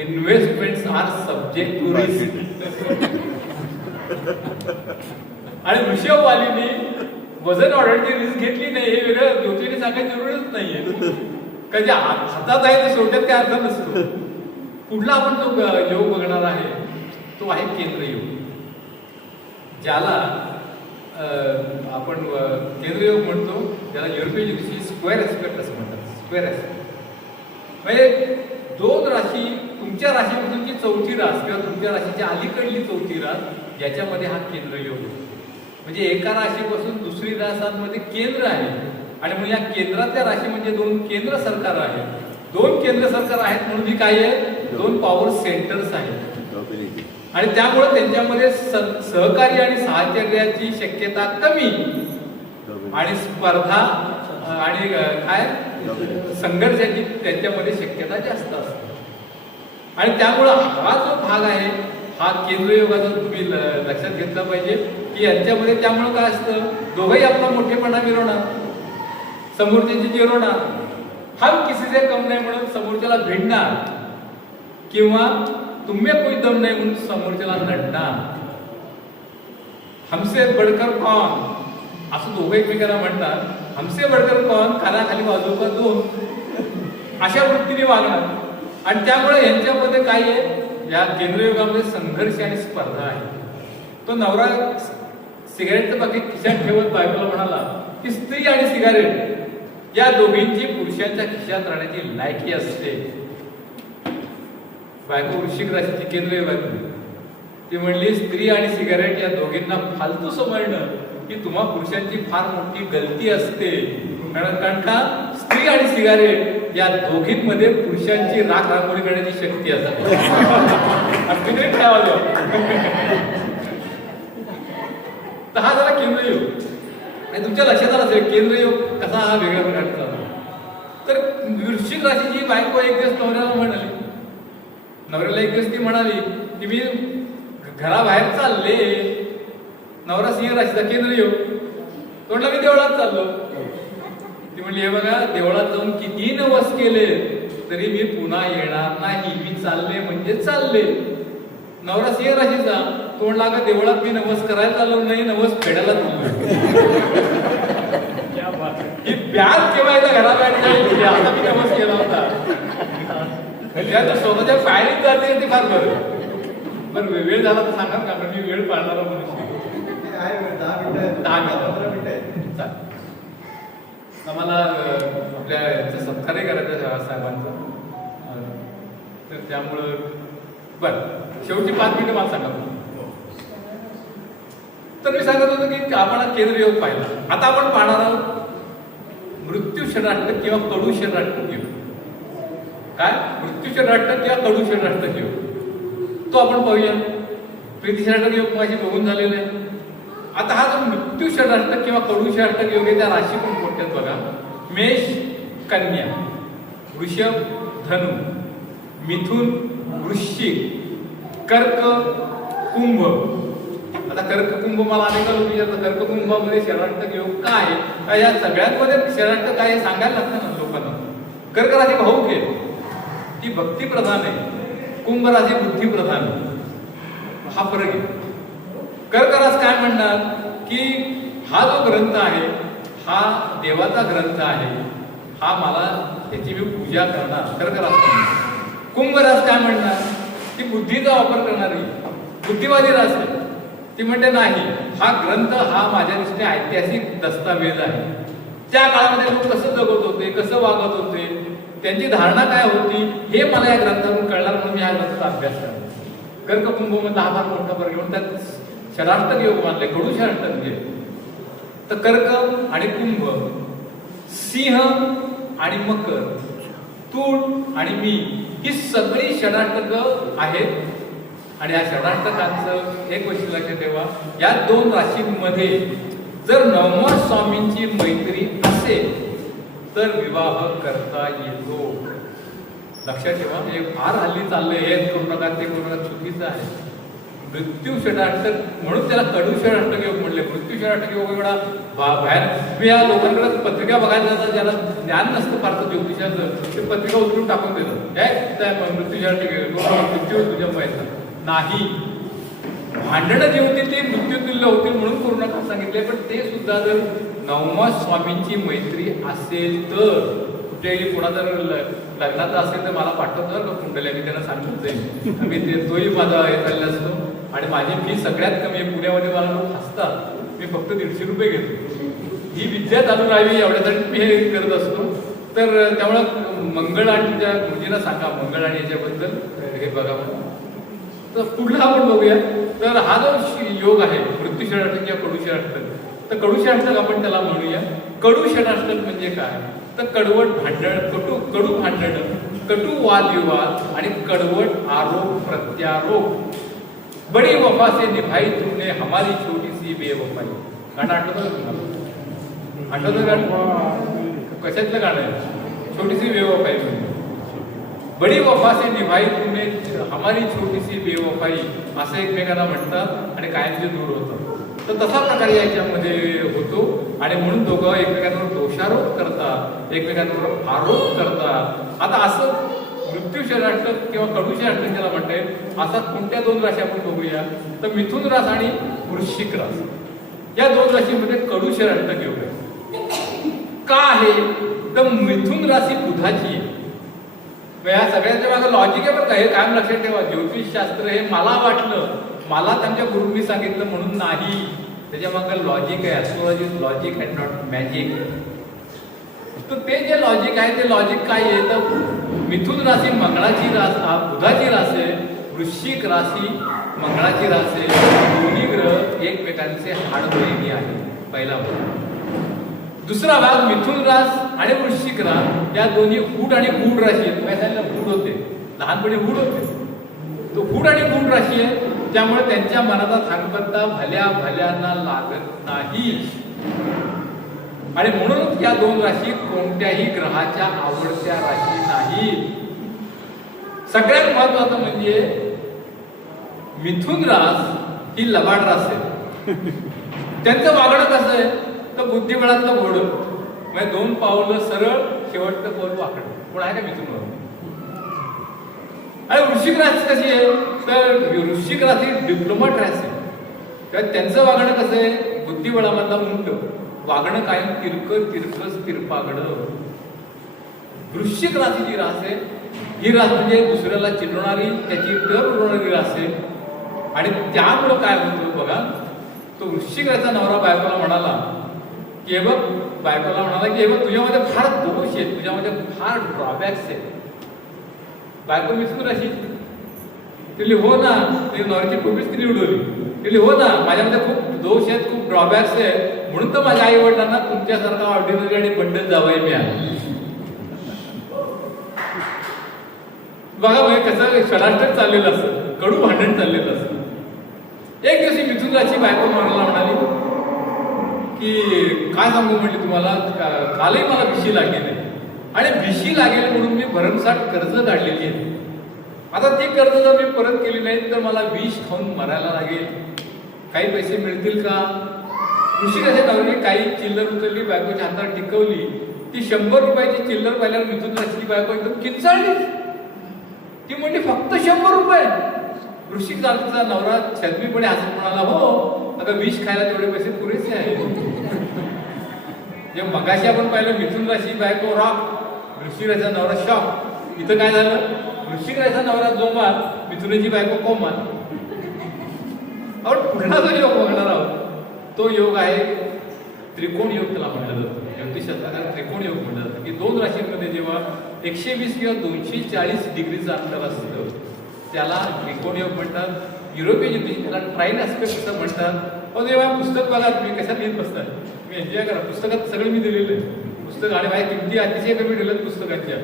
investments are subject to risk. आणि वृषभवालीने वजन वाढवण्याची रिस्क घेतली नाही हे वेगळं ज्योतिषीने सांगायची जरूरच नाहीये. कधी हातात आहे तर शेवट्यात काय अर्थ नसतो. पुढला आपण जो योग बघणार आहे तो आहे केंद्र योग, ज्याला आपण केंद्र योग म्हणतो, ज्याला युरोपियन ज्योतिषी स्क्वेअर एस्पेक्ट असं म्हणतात. स्क्वेअर एस्पेक्ट म्हणजे दोन राशी, तुमच्या राशीपासूनची चौथी रास किंवा तुमच्या राशीच्या अलीकडली चौथी रास याच्यामध्ये हा केंद्र योग. म्हणजे एका राशीपासून दुसरी रासांमध्ये केंद्र आहे. आणि मग या केंद्रातल्या राशी म्हणजे दोन केंद्र सरकार आहेत. दोन केंद्र सरकार आहेत म्हणून ही काय आहे, दोन पॉवर सेंटर्स आहेत. आणि त्यामुळे त्यांच्यामध्ये सहकार्य आणि साहचर्याची शक्यता कमी आणि स्पर्धा आणि काय संघर्षाची त्यांच्यामध्ये शक्यता जास्त असते. आणि त्यामुळं हा जो भाग आहे हा केंद्र योगाचा तुम्ही लक्षात घेतला पाहिजे की यांच्यामध्ये त्यामुळं काय असतं, दोघंही आपला मोठेपणा मिरवणार, समोरच्याची जिरवणार, हम किसी से कम नाही म्हणून समोरच्याला भिडणार किंवा तुम्ही कोई दम नाही म्हणून समोरच्याला लढणार. हमसे बडकर कौन असं दोघं एकमेकाला म्हणतात. हमसे बडकर कौन खाली बाजू का दोन अशा वृत्तीने वागणार. आणि त्यामुळे यांच्यामध्ये काय आहे, या केंद्रयुगामध्ये संघर्ष आणि स्पर्धा आहे. तो नवरा सिगारेटचं पाकीट खिशात ठेवत बायकोला म्हणाला की स्त्री आणि सिगारेट या दोघींची पुरुषांच्या खिशात राहण्याची लायकी असते. बायको वृश्चिक राशीची केंद्रयुगातली ती म्हणली स्त्री आणि सिगारेट या दोघींना फालतू समजणं ही तुम्हा पुरुषांची फार मोठी गलती असते. कारण का स्त्री आणि सिगारेट या दोघींमध्ये पुरुषांची राख रांगोळी करण्याची शक्ती असते. तर हा झाला केंद्रयोग. आणि तुमच्या लक्षात आलं असेल केंद्रयोग कसा हा वेगळ्या प्रकारचा. तर वृश्चिक राशीची बायको एक दिवस नवऱ्याला एक दिवस ती म्हणाली की मी घराबाहेर चालले. नवरा सिंह राशीचा केंद्रयोग म्हटलं मी देवळात चाललो. ती म्हणली हे बघा देवळात जाऊन किती नवस केले तरी मी पुन्हा येणार नाही, मी चालले म्हणजे चालले. नवरा सिंह राशीचा तो म्हणला का देवळात मी नवस करायला चाललो नाही, नवस फेडायला चाललो. ही ब्याज केव्हा येतात घराबाहेर जाईल आता मी नवस केला होता. स्वतःच्या पायरीत जाते ते फार बरं. बरं वेळ झाला तर सांगा का, मी वेळ पाळणारा मनुष्य. 10 मिनिटं चालेल. आम्हाला आपल्या याचा सत्कारही करायचा साहेबांचा. तर त्यामुळं बरं शेवटी 5 मिनिटं मला सांगा. तर मी सांगत होतो की आपण केंद्रयोग पाहिला. आता आपण पाहणार आहोत मृत्यू षडाष्टक किंवा कडू षडाष्टक योग. काय मृत्यू षडाष्टक किंवा कडू षडाष्टक योग तो आपण पाहूया. प्रीती षडाष्टक योग माझी बघून झालेले आहे. आता हा जो मृत्यू षडाष्टक किंवा कडू षडाष्टक योग आहे त्या राशी पण कोणत्यात बघा. मेष कन्या, वृषभ धनु, मिथुन वृश्चिक, कर्क कुंभ. आता कर्क कुंभ मला अनेक लोक विचारतात कर्क कुंभामध्ये षडाष्टक योग काय आहे, या सगळ्यांमध्ये षडाष्टक काय हे सांगायला लागतं ना लोकांना. कर्क राशी भाऊक आहे, ती भक्ती प्रधान आहे, कुंभ राशी बुद्धी प्रधान आहे. हा फरक आहे. कर्क रास काय म्हणणार की हा जो ग्रंथ आहे हा देवाचा ग्रंथ आहे, हा मला त्याची मी पूजा करणार, कर्क रास म्हणणार. कुंभ रास काय म्हणणार की बुद्धीचा वापर करणारी बुद्धिवादी रास आहे. ती म्हणते नाही, हा ग्रंथ हा माझ्या दृष्टीने ऐतिहासिक दस्तावेज आहे. त्या काळामध्ये लोक कसं जगत होते, कसं वागत होते, त्यांची धारणा काय होती हे मला या ग्रंथातून कळणार, म्हणून मी या ग्रंथाचा अभ्यास करणार. कर्क कुंभ मध्ये हा फार मोठा फरक घेऊन त्यात षडाष्टक योग मानले, कडू षडाष्टक घे. तर कर्क आणि कुंभ, सिंह आणि मकर, तूळ आणि मी, ही सगळी षडाष्टक आहेत. आणि या षडाष्टकांचं एक गोष्ट लक्षात ठेवा, या दोन राशींमध्ये जर नवमा स्वामींची मैत्री असेल तर विवाह करता येतो. लक्षात ठेवा, हे फार हल्ली चाललंय, हे करू नका ते करू नका, चुकीचं आहे. मृत्यू षडाष्टक म्हणून त्याला कडू षडाष्टक योग म्हणले. मृत्यू षडाष्टक योग एवढा बाहेर मी या लोकांकडे पत्रिका बघायला जातात, ज्याला ज्ञान नसतं फारसं ज्योतिषाचं, ते पत्रिका उचलून टाकून देतात. काय मृत्यू षडाष्टक योग मृत्यू तुझ्या व्हायचा नाही. भांडणं जी होती ती मृत्यूतुल्य होतील म्हणून करू नका सांगितले. पण ते सुद्धा जर नवमा स्वामींची मैत्री असेल तर, कुठेही पुन्हा जर लग्नाचं असेल तर मला पाठवतो का कुंडल्या, मी त्यांना सांगून जाईल. मी तोही माझा हे चालला असतो आणि माझी फी सगळ्यात कमी आहे. पुण्यामध्ये मला लोक हसतात, मी फक्त 150 रुपये घेतो. ही विद्या चालू राहावी एवढ्यासाठी मी हे करत असतो. तर त्यामुळं मंगळ आणि त्या गुरुजींना सांगा मंगळ आणि याच्याबद्दल हे बघा. तर पुढला आपण बघूया. तर हा जो योग आहे मृत्यू षडाष्टक किंवा कडू षडाष्टक, तर कडू षडाष्टक आपण त्याला म्हणूया. कडू षडाष्टक म्हणजे काय, तर कडवट भांडण, कडू भांडण, कटू वादविवाद आणि कडवट आरोप प्रत्यारोप. बड़ी वफा से निभाई तूने हमारी छोटी सी बेवफाई. गाणं आठवतं का तुम्हाला? आठवतं गाणं? कशातलं गाणं आहे? छोटीसी बेवफाई. बड़ी वफा से निभाई तूने हमारी छोटीसी बेवफाई असं एकमेकांना म्हणतात आणि कायमचे दूर होतं. तर तसा प्रकार याच्यामध्ये होतो आणि म्हणून दोघं एकमेकांवर दोषारोप करतात, एकमेकांवर आरोप करतात. आता असं मृत्यू षडाष्टक किंवा कडू षडाष्टक ज्याला म्हणते, असा कोणत्या दोन राशी आपण बघूया. तर मिथुन रास आणि वृश्चिक रास, या दोन राशीमध्ये कडू षडाष्टक योग आहे. का आहे तर मिथुन राशी बुधाची आहे. या सगळ्यांच्या मागे लॉजिक आहे. बरं का, हे कायम लक्षात ठेवा, ज्योतिषशास्त्र हे मला वाटलं, मला त्यांच्या गुरूंनी सांगितलं म्हणून नाही, त्याच्या मागे लॉजिक आहे. Astrology is logic and not magic. तर ते जे लॉजिक आहे ते लॉजिक काय आहे, तर मिथुन राशी मंगळाची रास, बुधाची रास आहे. वृश्चिक राशी मंगळाची रास आहे. दोन्ही ग्रह एकमेकांचे हाडबहिणी आहे, पहिला भाग. दुसरा भाग मिथुन रास आणि वृश्चिक रास, या दोन्ही हूड आणि गूढ राशी आहेत. काय सांगितलं, हूड होते, लहानपणी हूड होते. तो हूड आणि गूढ राशी आहे, त्यामुळे त्यांच्या मनाचा थांगपत्ता भल्या भल्यांना लागत नाही. आणि म्हणून या दोन राशी कोणत्याही ग्रहाच्या आवडत्या राशी नाही. सगळ्यात महत्वाचं म्हणजे मिथुन रास ही लबाड रास आहे. त्यांचं वागणं कसं आहे, तर बुद्धिबळातलं घोडं, म्हणजे 2 पावलं सरळ, शेवटचं पाऊल वाकडं. कोण आहे का मिथुन? आणि वृश्चिक राशी कशी आहे, तर वृश्चिक राशी डिप्लोमॅट राशी आहे. तर त्यांचं वागणं कसं आहे, बुद्धिबळामधला उंट, वागणं कायम तिरकस तिरपागडं. वृश्चिक राशी जी रास आहे, ही रास म्हणजे दुसऱ्याला चिडवणारी, त्याची डर उडवणारी रास आहे. आणि त्यामुळं काय होतं बघा, तो वृश्चिक राशीचा नवरा बायकोला म्हणाला की हे बघ, बायकोला म्हणाला की हे बघ, तुझ्यामध्ये फार दोष आहेत, तुझ्यामध्ये फार ड्रॉबॅक्स आहेत. बायको मिथुन राशी तिला हो ना, ते नवऱ्याची खूपच तिने उडवली. तिला हो ना, माझ्यामध्ये खूप दोष आहेत, खूप ड्रॉबॅक्स आहेत, म्हणून तर माझ्या आई वडिलांना तुमच्यासारखा ऑर्डिनरी आणि बंडल जावई मिळाला. बघा म्हणजे कसं षडाष्टक चाललेलं असतं, कडू भांडण चाललेलं असतं. एक दिवशी मिथुन राशी बायको म्हणाली की काय सांगू म्हटली तुम्हाला, कालही मला भिशी लागली नाही आणि भिशी लागेल म्हणून मी भरमसाठ कर्ज काढलेली आहे. आता ती कर्ज जर मी परत केली नाही तर मला विष खाऊन मरायला लागेल, काही पैसे मिळतील का? वृश्चिक राशीच्या नवऱ्याने काही चिल्लर उचलली, बायकोच्या हातात टिकवली, ती 100 रुपयाची चिल्लर पाहिल्यावर मिथून राशीची बायको एकदम किंचाळली. ती म्हणली फक्त 100 रुपये. वृश्चिक राशीचा नवरा छलमीपणे हसत म्हणाला, हो आता विष खायला तेवढे पैसे पुरेसे आहेत. जे मगाशी आपण पाहिलं मिथुन राशी बायको रॉक, वृश्चिक राशीचा नवरा शॉक. इथं काय झालं? वृश्चिक राशीचा नवरा जोमात, मिथुनाची बायको कोमात. आपण पुढला जो योग बघणार आहोत तो योग आहे त्रिकोण योग. त्याला म्हटलं जातं ज्योतिषशास्त्रात त्रिकोण योग म्हटलं जातं की 2 राशींमध्ये जेव्हा 120 किंवा 240 डिग्रीचं अंतर असतं त्याला त्रिकोण योग म्हणतात. युरोपीय ज्योतिष त्याला ट्राईन ऍस्पेक्ट असं म्हणतात. पण जेव्हा पुस्तक बघा तुम्ही कशात लिहित बसतात, मी एन्जॉय करा. पुस्तकात सगळं मी दिलेलं आहे. पुस्तक आणि माझ्या किमती अतिशय कमी ठेवल्यात पुस्तकांच्या.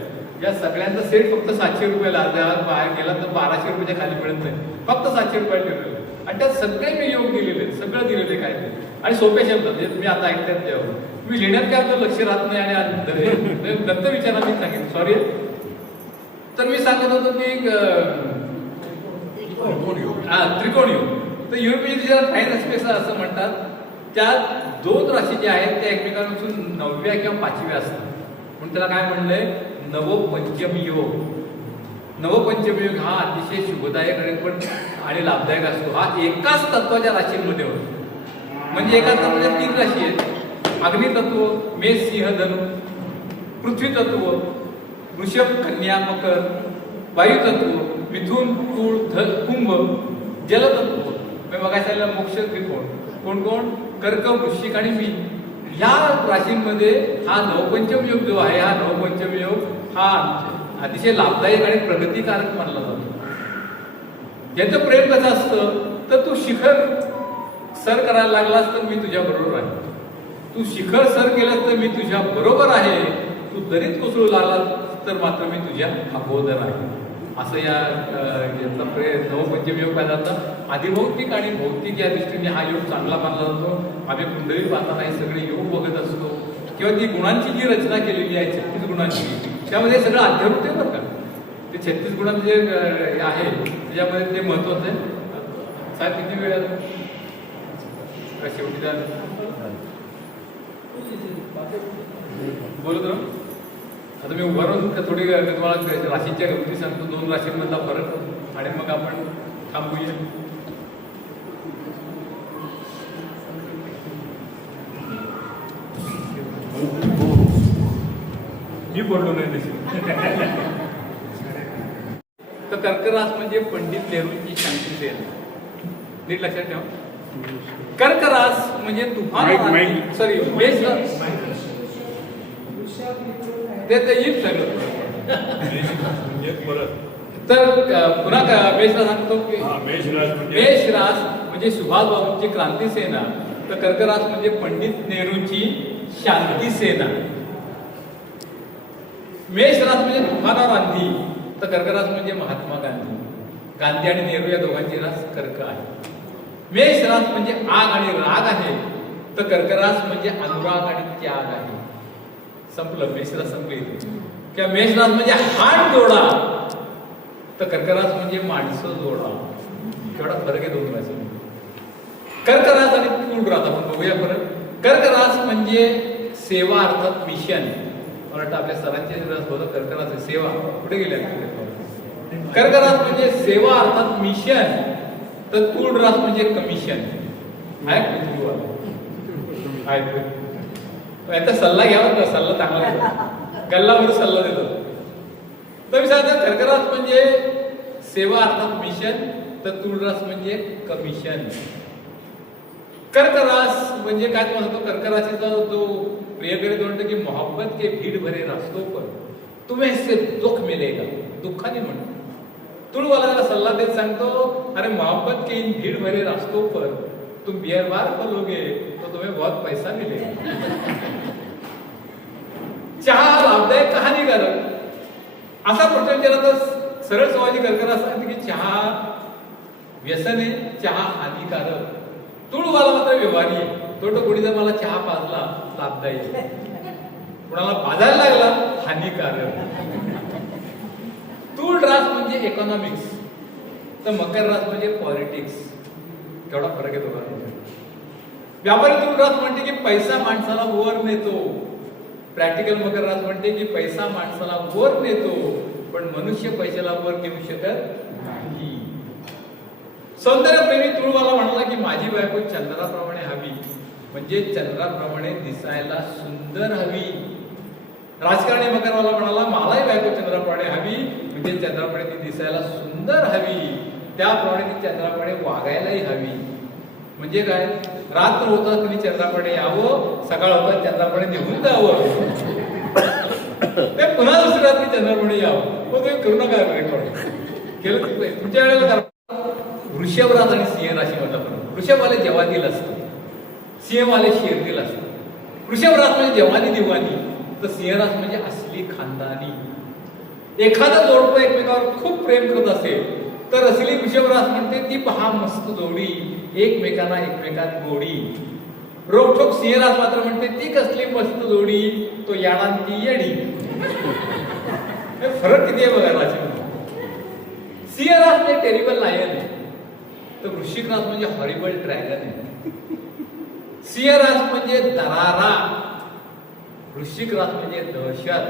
या सगळ्यांचा सेट फक्त 700 रुपयाला, बाहेर गेला तर 1200 रुपयाच्या खाली मिळत नाही, फक्त 700 रुपयाला ठेवलेलं. आणि त्यात सगळे मी योग दिलेले, सगळं दिलेले काय ते, आणि सोप्या शब्दात जे तुम्ही आता ऐकतात तेव्हा मी लिहिण्यात काय आपलं लक्ष राहत नाही. आणि दत्त विचारा मी सांगितलं, सॉरी. तर मी सांगत होतो की त्रिकोण योग. तर युरोपीय ज्याला ट्राईन ऍस्पेक्ट असं म्हणतात, त्यात 2 राशी ज्या आहेत त्या एकमेकांपासून 9व्या किंवा 5व्या असतात. म्हणून त्याला काय म्हणलंय? नवपंचम योग. नवपंचम योग हा अतिशय शुभदायक पण आणि लाभदायक असतो. हा एकाच तत्वाच्या राशींमध्ये होतो. म्हणजे एका तत्वाच्या 3 राशी आहेत: अग्नितत्व, मेष, सिंह, धनु; पृथ्वी तत्व, वृषभ, कन्या, मकर; वायू तत्व, मिथुन, तूळ, कुंभ; जलतत्व मी बघायला मोक्ष त्रिकोण, कोण कोण? कर्क, वृश्चिक आणि मीन. ह्या राशींमध्ये हा नवपंचम योग जो आहे, हा नवपंचम योग हा अतिशय लाभदायक आणि प्रगतिकारक मानला जातो. याचं प्रेम कसं असतं तर तू शिखर सर करायला लागलास तर मी तुझ्या बरोबर आहे, तू शिखर सर केलंस तर मी तुझ्या बरोबर आहे, तू दरीत कोसळू लागलास तर मात्र मी तुझ्या अगोदर आहे. असं याचा नवपंचम योग पाहिला जातं. अधिभौतिक आणि भौतिक या दृष्टीने हा योग चांगला मानला जातो. आम्ही कुंडली पाहताना हे सगळे योग बघत असतो किंवा ती गुणांची जी रचना केलेली आहे 36 गुणांची, त्यामध्ये सगळं अध्यात्म आहे बरं का. ते 36 गुणांचे जे आहे त्याच्यामध्ये ते महत्वाचं आहे. साहेब किती वेळ आला का शेवटी झालं बोलत राहू. आता मी उभारून थोडी तुम्हाला राशीच्या गमती सांगतो, 2 राशींमधला फरक, आणि मग आपण थांबूया. मी बोललो नाही तशी. तर कर्क रास म्हणजे पंडित नेहरूंची शांती सेन. नीट लक्षात ठेवा. कर्क रास म्हणजे तुफान, सॉरी मेष रास ते येईल सगळं. तर पुन्हा मेषला सांगतो की मेष रास म्हणजे सुभाष बाबूंची क्रांती सेना, तर कर्क रास म्हणजे पंडित नेहरूंची शांती सेना. मेष रास म्हणजे तुफानावर आंधी, तर कर्क रास म्हणजे महात्मा गांधी. गांधी आणि नेहरू या दोघांची रास कर्क आहे. मेष रास म्हणजे आग आणि राग आहे, तर कर्क रास म्हणजे अनुराग आणि त्याग आहे. संपलं, मेषरास संपली. किंवा मेषरास म्हणजे हात जोडा, तर कर्क रास म्हणजे माणसं जोडा. केवढा फरक आहे 2 राशींमध्ये. कर्क रास आणि तूळ रास आपण बघूया फरक. कर्क रास म्हणजे सेवा अर्थात मिशन. मला वाटतं आपल्या सरांचे रास होतं कर्क रास आहे सेवा. कुठे गेल्या? कर्क रास म्हणजे सेवा अर्थात मिशन, तर तूळ रास म्हणजे कमिशन आहे. याचा सल्ला घ्यावा का? सल्ला चांगला गल्लावर सल्ला देतो. तर मी सांगतो कर्क रास म्हणजे सेवा अर्थात मिशन, तर तूळ रास म्हणजे कमिशन. कर्क रास म्हणजे काय म्हणतो? कर्क राशीचा जो प्रियकरी म्हणतो की मोहब्बत के भीड़ भरे रास्तों पर तुम्हें इससे दुख मिलेगा, दुःखाने म्हणतो. तुळवाला त्याला सल्ला देत सांगतो, अरे मोहब्बत के इन भीड़ भरे रास्तों पर तुम बियर-बार फलोगे तो तुम्हें बहुत पैसा मिलेगा. चहा लाभदायक का हानिकारक असा प्रश्न विचारला तर सरळ समाजी कर्क रास सांगते की चहा व्यसन आहे, चहा हानिकारक. तुळवाला मात्र व्यवहारी आहे. तो कोणी जर मला चहा पाजला लाभदायक, कोणाला पाजायला लागला हानिकारक. स्थूल रास म्हणजे इकॉनॉमिक्स, तर मकर रास म्हणजे पॉलिटिक्स. केवढा फरक आहे दोघांमध्ये. व्यापारी स्थूल रास म्हणते की पैसा माणसाला वर नेतो, प्रॅक्टिकल मकर रास म्हणते की पैसा माणसाला वर नेतो, पण मनुष्य पैशाला वर नेऊ शकत नाही. सौंदर्यप्रेमी तुळवाला म्हणाला की माझी बायको चंद्राप्रमाणे हवी, म्हणजे चंद्राप्रमाणे दिसायला सुंदर हवी. राजकारणी मकरवाला म्हणाला मलाही बायको चंद्राप्रमाणे हवी, म्हणजे चंद्राप्रमाणे ती दिसायला सुंदर हवी, त्याप्रमाणे ती चंद्राप्रमाणे वागायलाही हवी. म्हणजे काय, रात्र होता तुम्ही चंद्राप्रमाणे यावं, सकाळ होता चंद्राप्रमाणे निघून जावं, ते पुन्हा दुसऱ्या रात्री चंद्राप्रमाणे यावं. मग तुम्ही करू नका रेकॉर्ड केलं तुमच्या वेळेला करा. वृषभ रास आणि सिंह राशी मधला फरक. वृषभवाले जवानील असतात, सिंहवाले शेरनील असतात. वृषभ रास म्हणजे जवानी दिवाणी, तर सिंह रास म्हणजे असली खानदानी. एखादा जोडपं एकमेकावर खूप प्रेम करत असेल तर असली वृषभ रास म्हणते ती पहा मस्त जोडी, एकमेकांना एकमेकात गोडी. रोखोक सिंह रास मात्र म्हणते ती कसली मस्त जोडी, तो याडान ती येडी. फरक किती आहे बघा राशीमध्ये. सिंह रास म्हणजे टेरिबल लायन आहे, तर वृश्चिक रास म्हणजे हॉरिबल ड्रॅगन आहे. सिंह रास म्हणजे दरारा, वृश्चिक रास म्हणजे दहशत.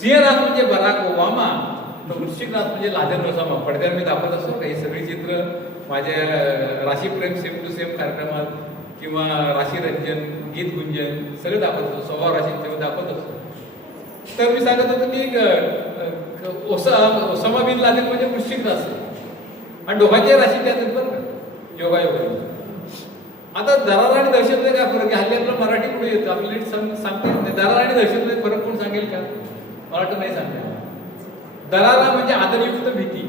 सिंह रास म्हणजे बराक ओबामा, तर वृश्चिक रास म्हणजे लादेन ओसामा. पडद्यावर मी दाखवत असतो काही सगळी चित्र माझ्या राशी प्रेम सेम टू सेम कार्यक्रमात किंवा राशी रंजन, गीत गुंजन सगळं दाखवत असतो, स्वभाव राशी सगळं दाखवत असतो. तर मी सांगत होतो की ओसामा बिन लादेन म्हणजे वृश्चिक रास आहे, आणि दोघांच्या राशी त्या बरं का, योगायोग. आता दरारा आणि दहशतमध्ये काय फरक आहे? हल्ली आपलं मराठी पुढे येतं, आपल्याला नीट सांगते. दरारा आणि दहशतमध्ये फरक कोण सांगेल का? मला तर नाही सांगता. दरारा म्हणजे आदरयुक्त भीती,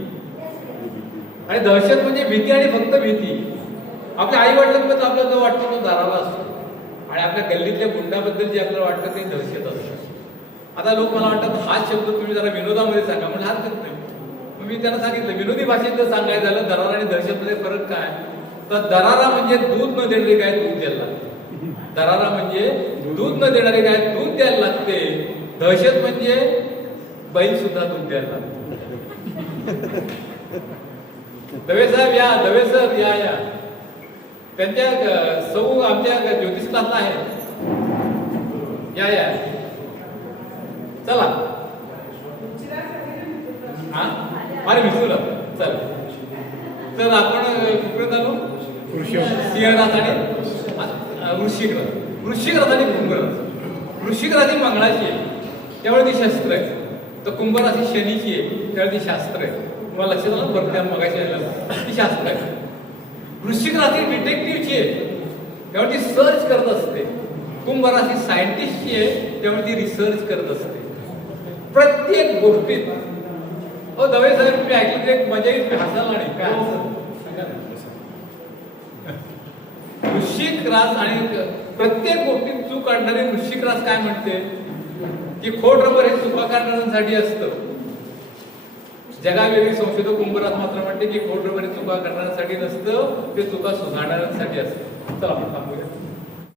आणि दहशत म्हणजे भीती आणि फक्त भीती. आपल्या आई वडिलांबद्दल आपल्याला जो वाटतो तो दरारा असतो, आणि आपल्या गल्लीतल्या गुंडाबद्दल जे आपल्याला वाटतं ते दहशत असतं. आता लोक मला वाटतात हा शब्द तुम्ही जरा विनोदामध्ये सांगा, म्हणजे हरकत नाही. मग मी त्यांना सांगितलं विनोदी भाषेत जर सांगायचं झालं दरारा आणि दहशतमध्ये फरक काय, तर दरारा म्हणजे दूध न देणारी गाय दूध द्यायला लागते. दरारा म्हणजे दूध न देणारी गाय दूध द्यायला लागते. दहशत म्हणजे बैल सुद्धा दूध द्यायला लागते. दवे साहेब या, दवे सर या या. त्यांच्या सौ आमच्या ज्योतिष क्लासला आहे, या या चला. हा अरे विसरू चल. तर आपण कुठपर्यंत आलो? सिंह रास आणि वृश्चिक रास. वृश्चिक रास आणि कुंभ रास. वृश्चिक राशी मंगळाची आहे त्यामुळे ती शस्त्र आहे, तर कुंभ राशी शनीची आहे त्यामुळे ती शास्त्र आहे. तुम्हाला लक्षात आलं बरं, त्या मगाशी ती शास्त्र आहे. वृश्चिक राशी डिटेक्टिव्हची आहे त्यामुळे ती सर्च करत असते. कुंभ राशी सायंटिस्टची आहे त्यामुळे ती रिसर्च करत असते प्रत्येक गोष्टीत. हो दवे साहेब तुम्ही ऐकलं एक मजा येईल, हसायला नाही काय वृश्चिक रास. आणि प्रत्येक गोष्टीत चूक काढणारी वृश्चिक रास काय म्हणते की खोड रबर हे चुका काढणाऱ्यांसाठी असतं. जगावेगळी संशोधक कुंभ रास मात्र म्हणते की खोड रबर हे चुका करणाऱ्यांसाठी नसतं, ते चुका सुधारणाऱ्यांसाठी असतं. चला आपण थांबूया.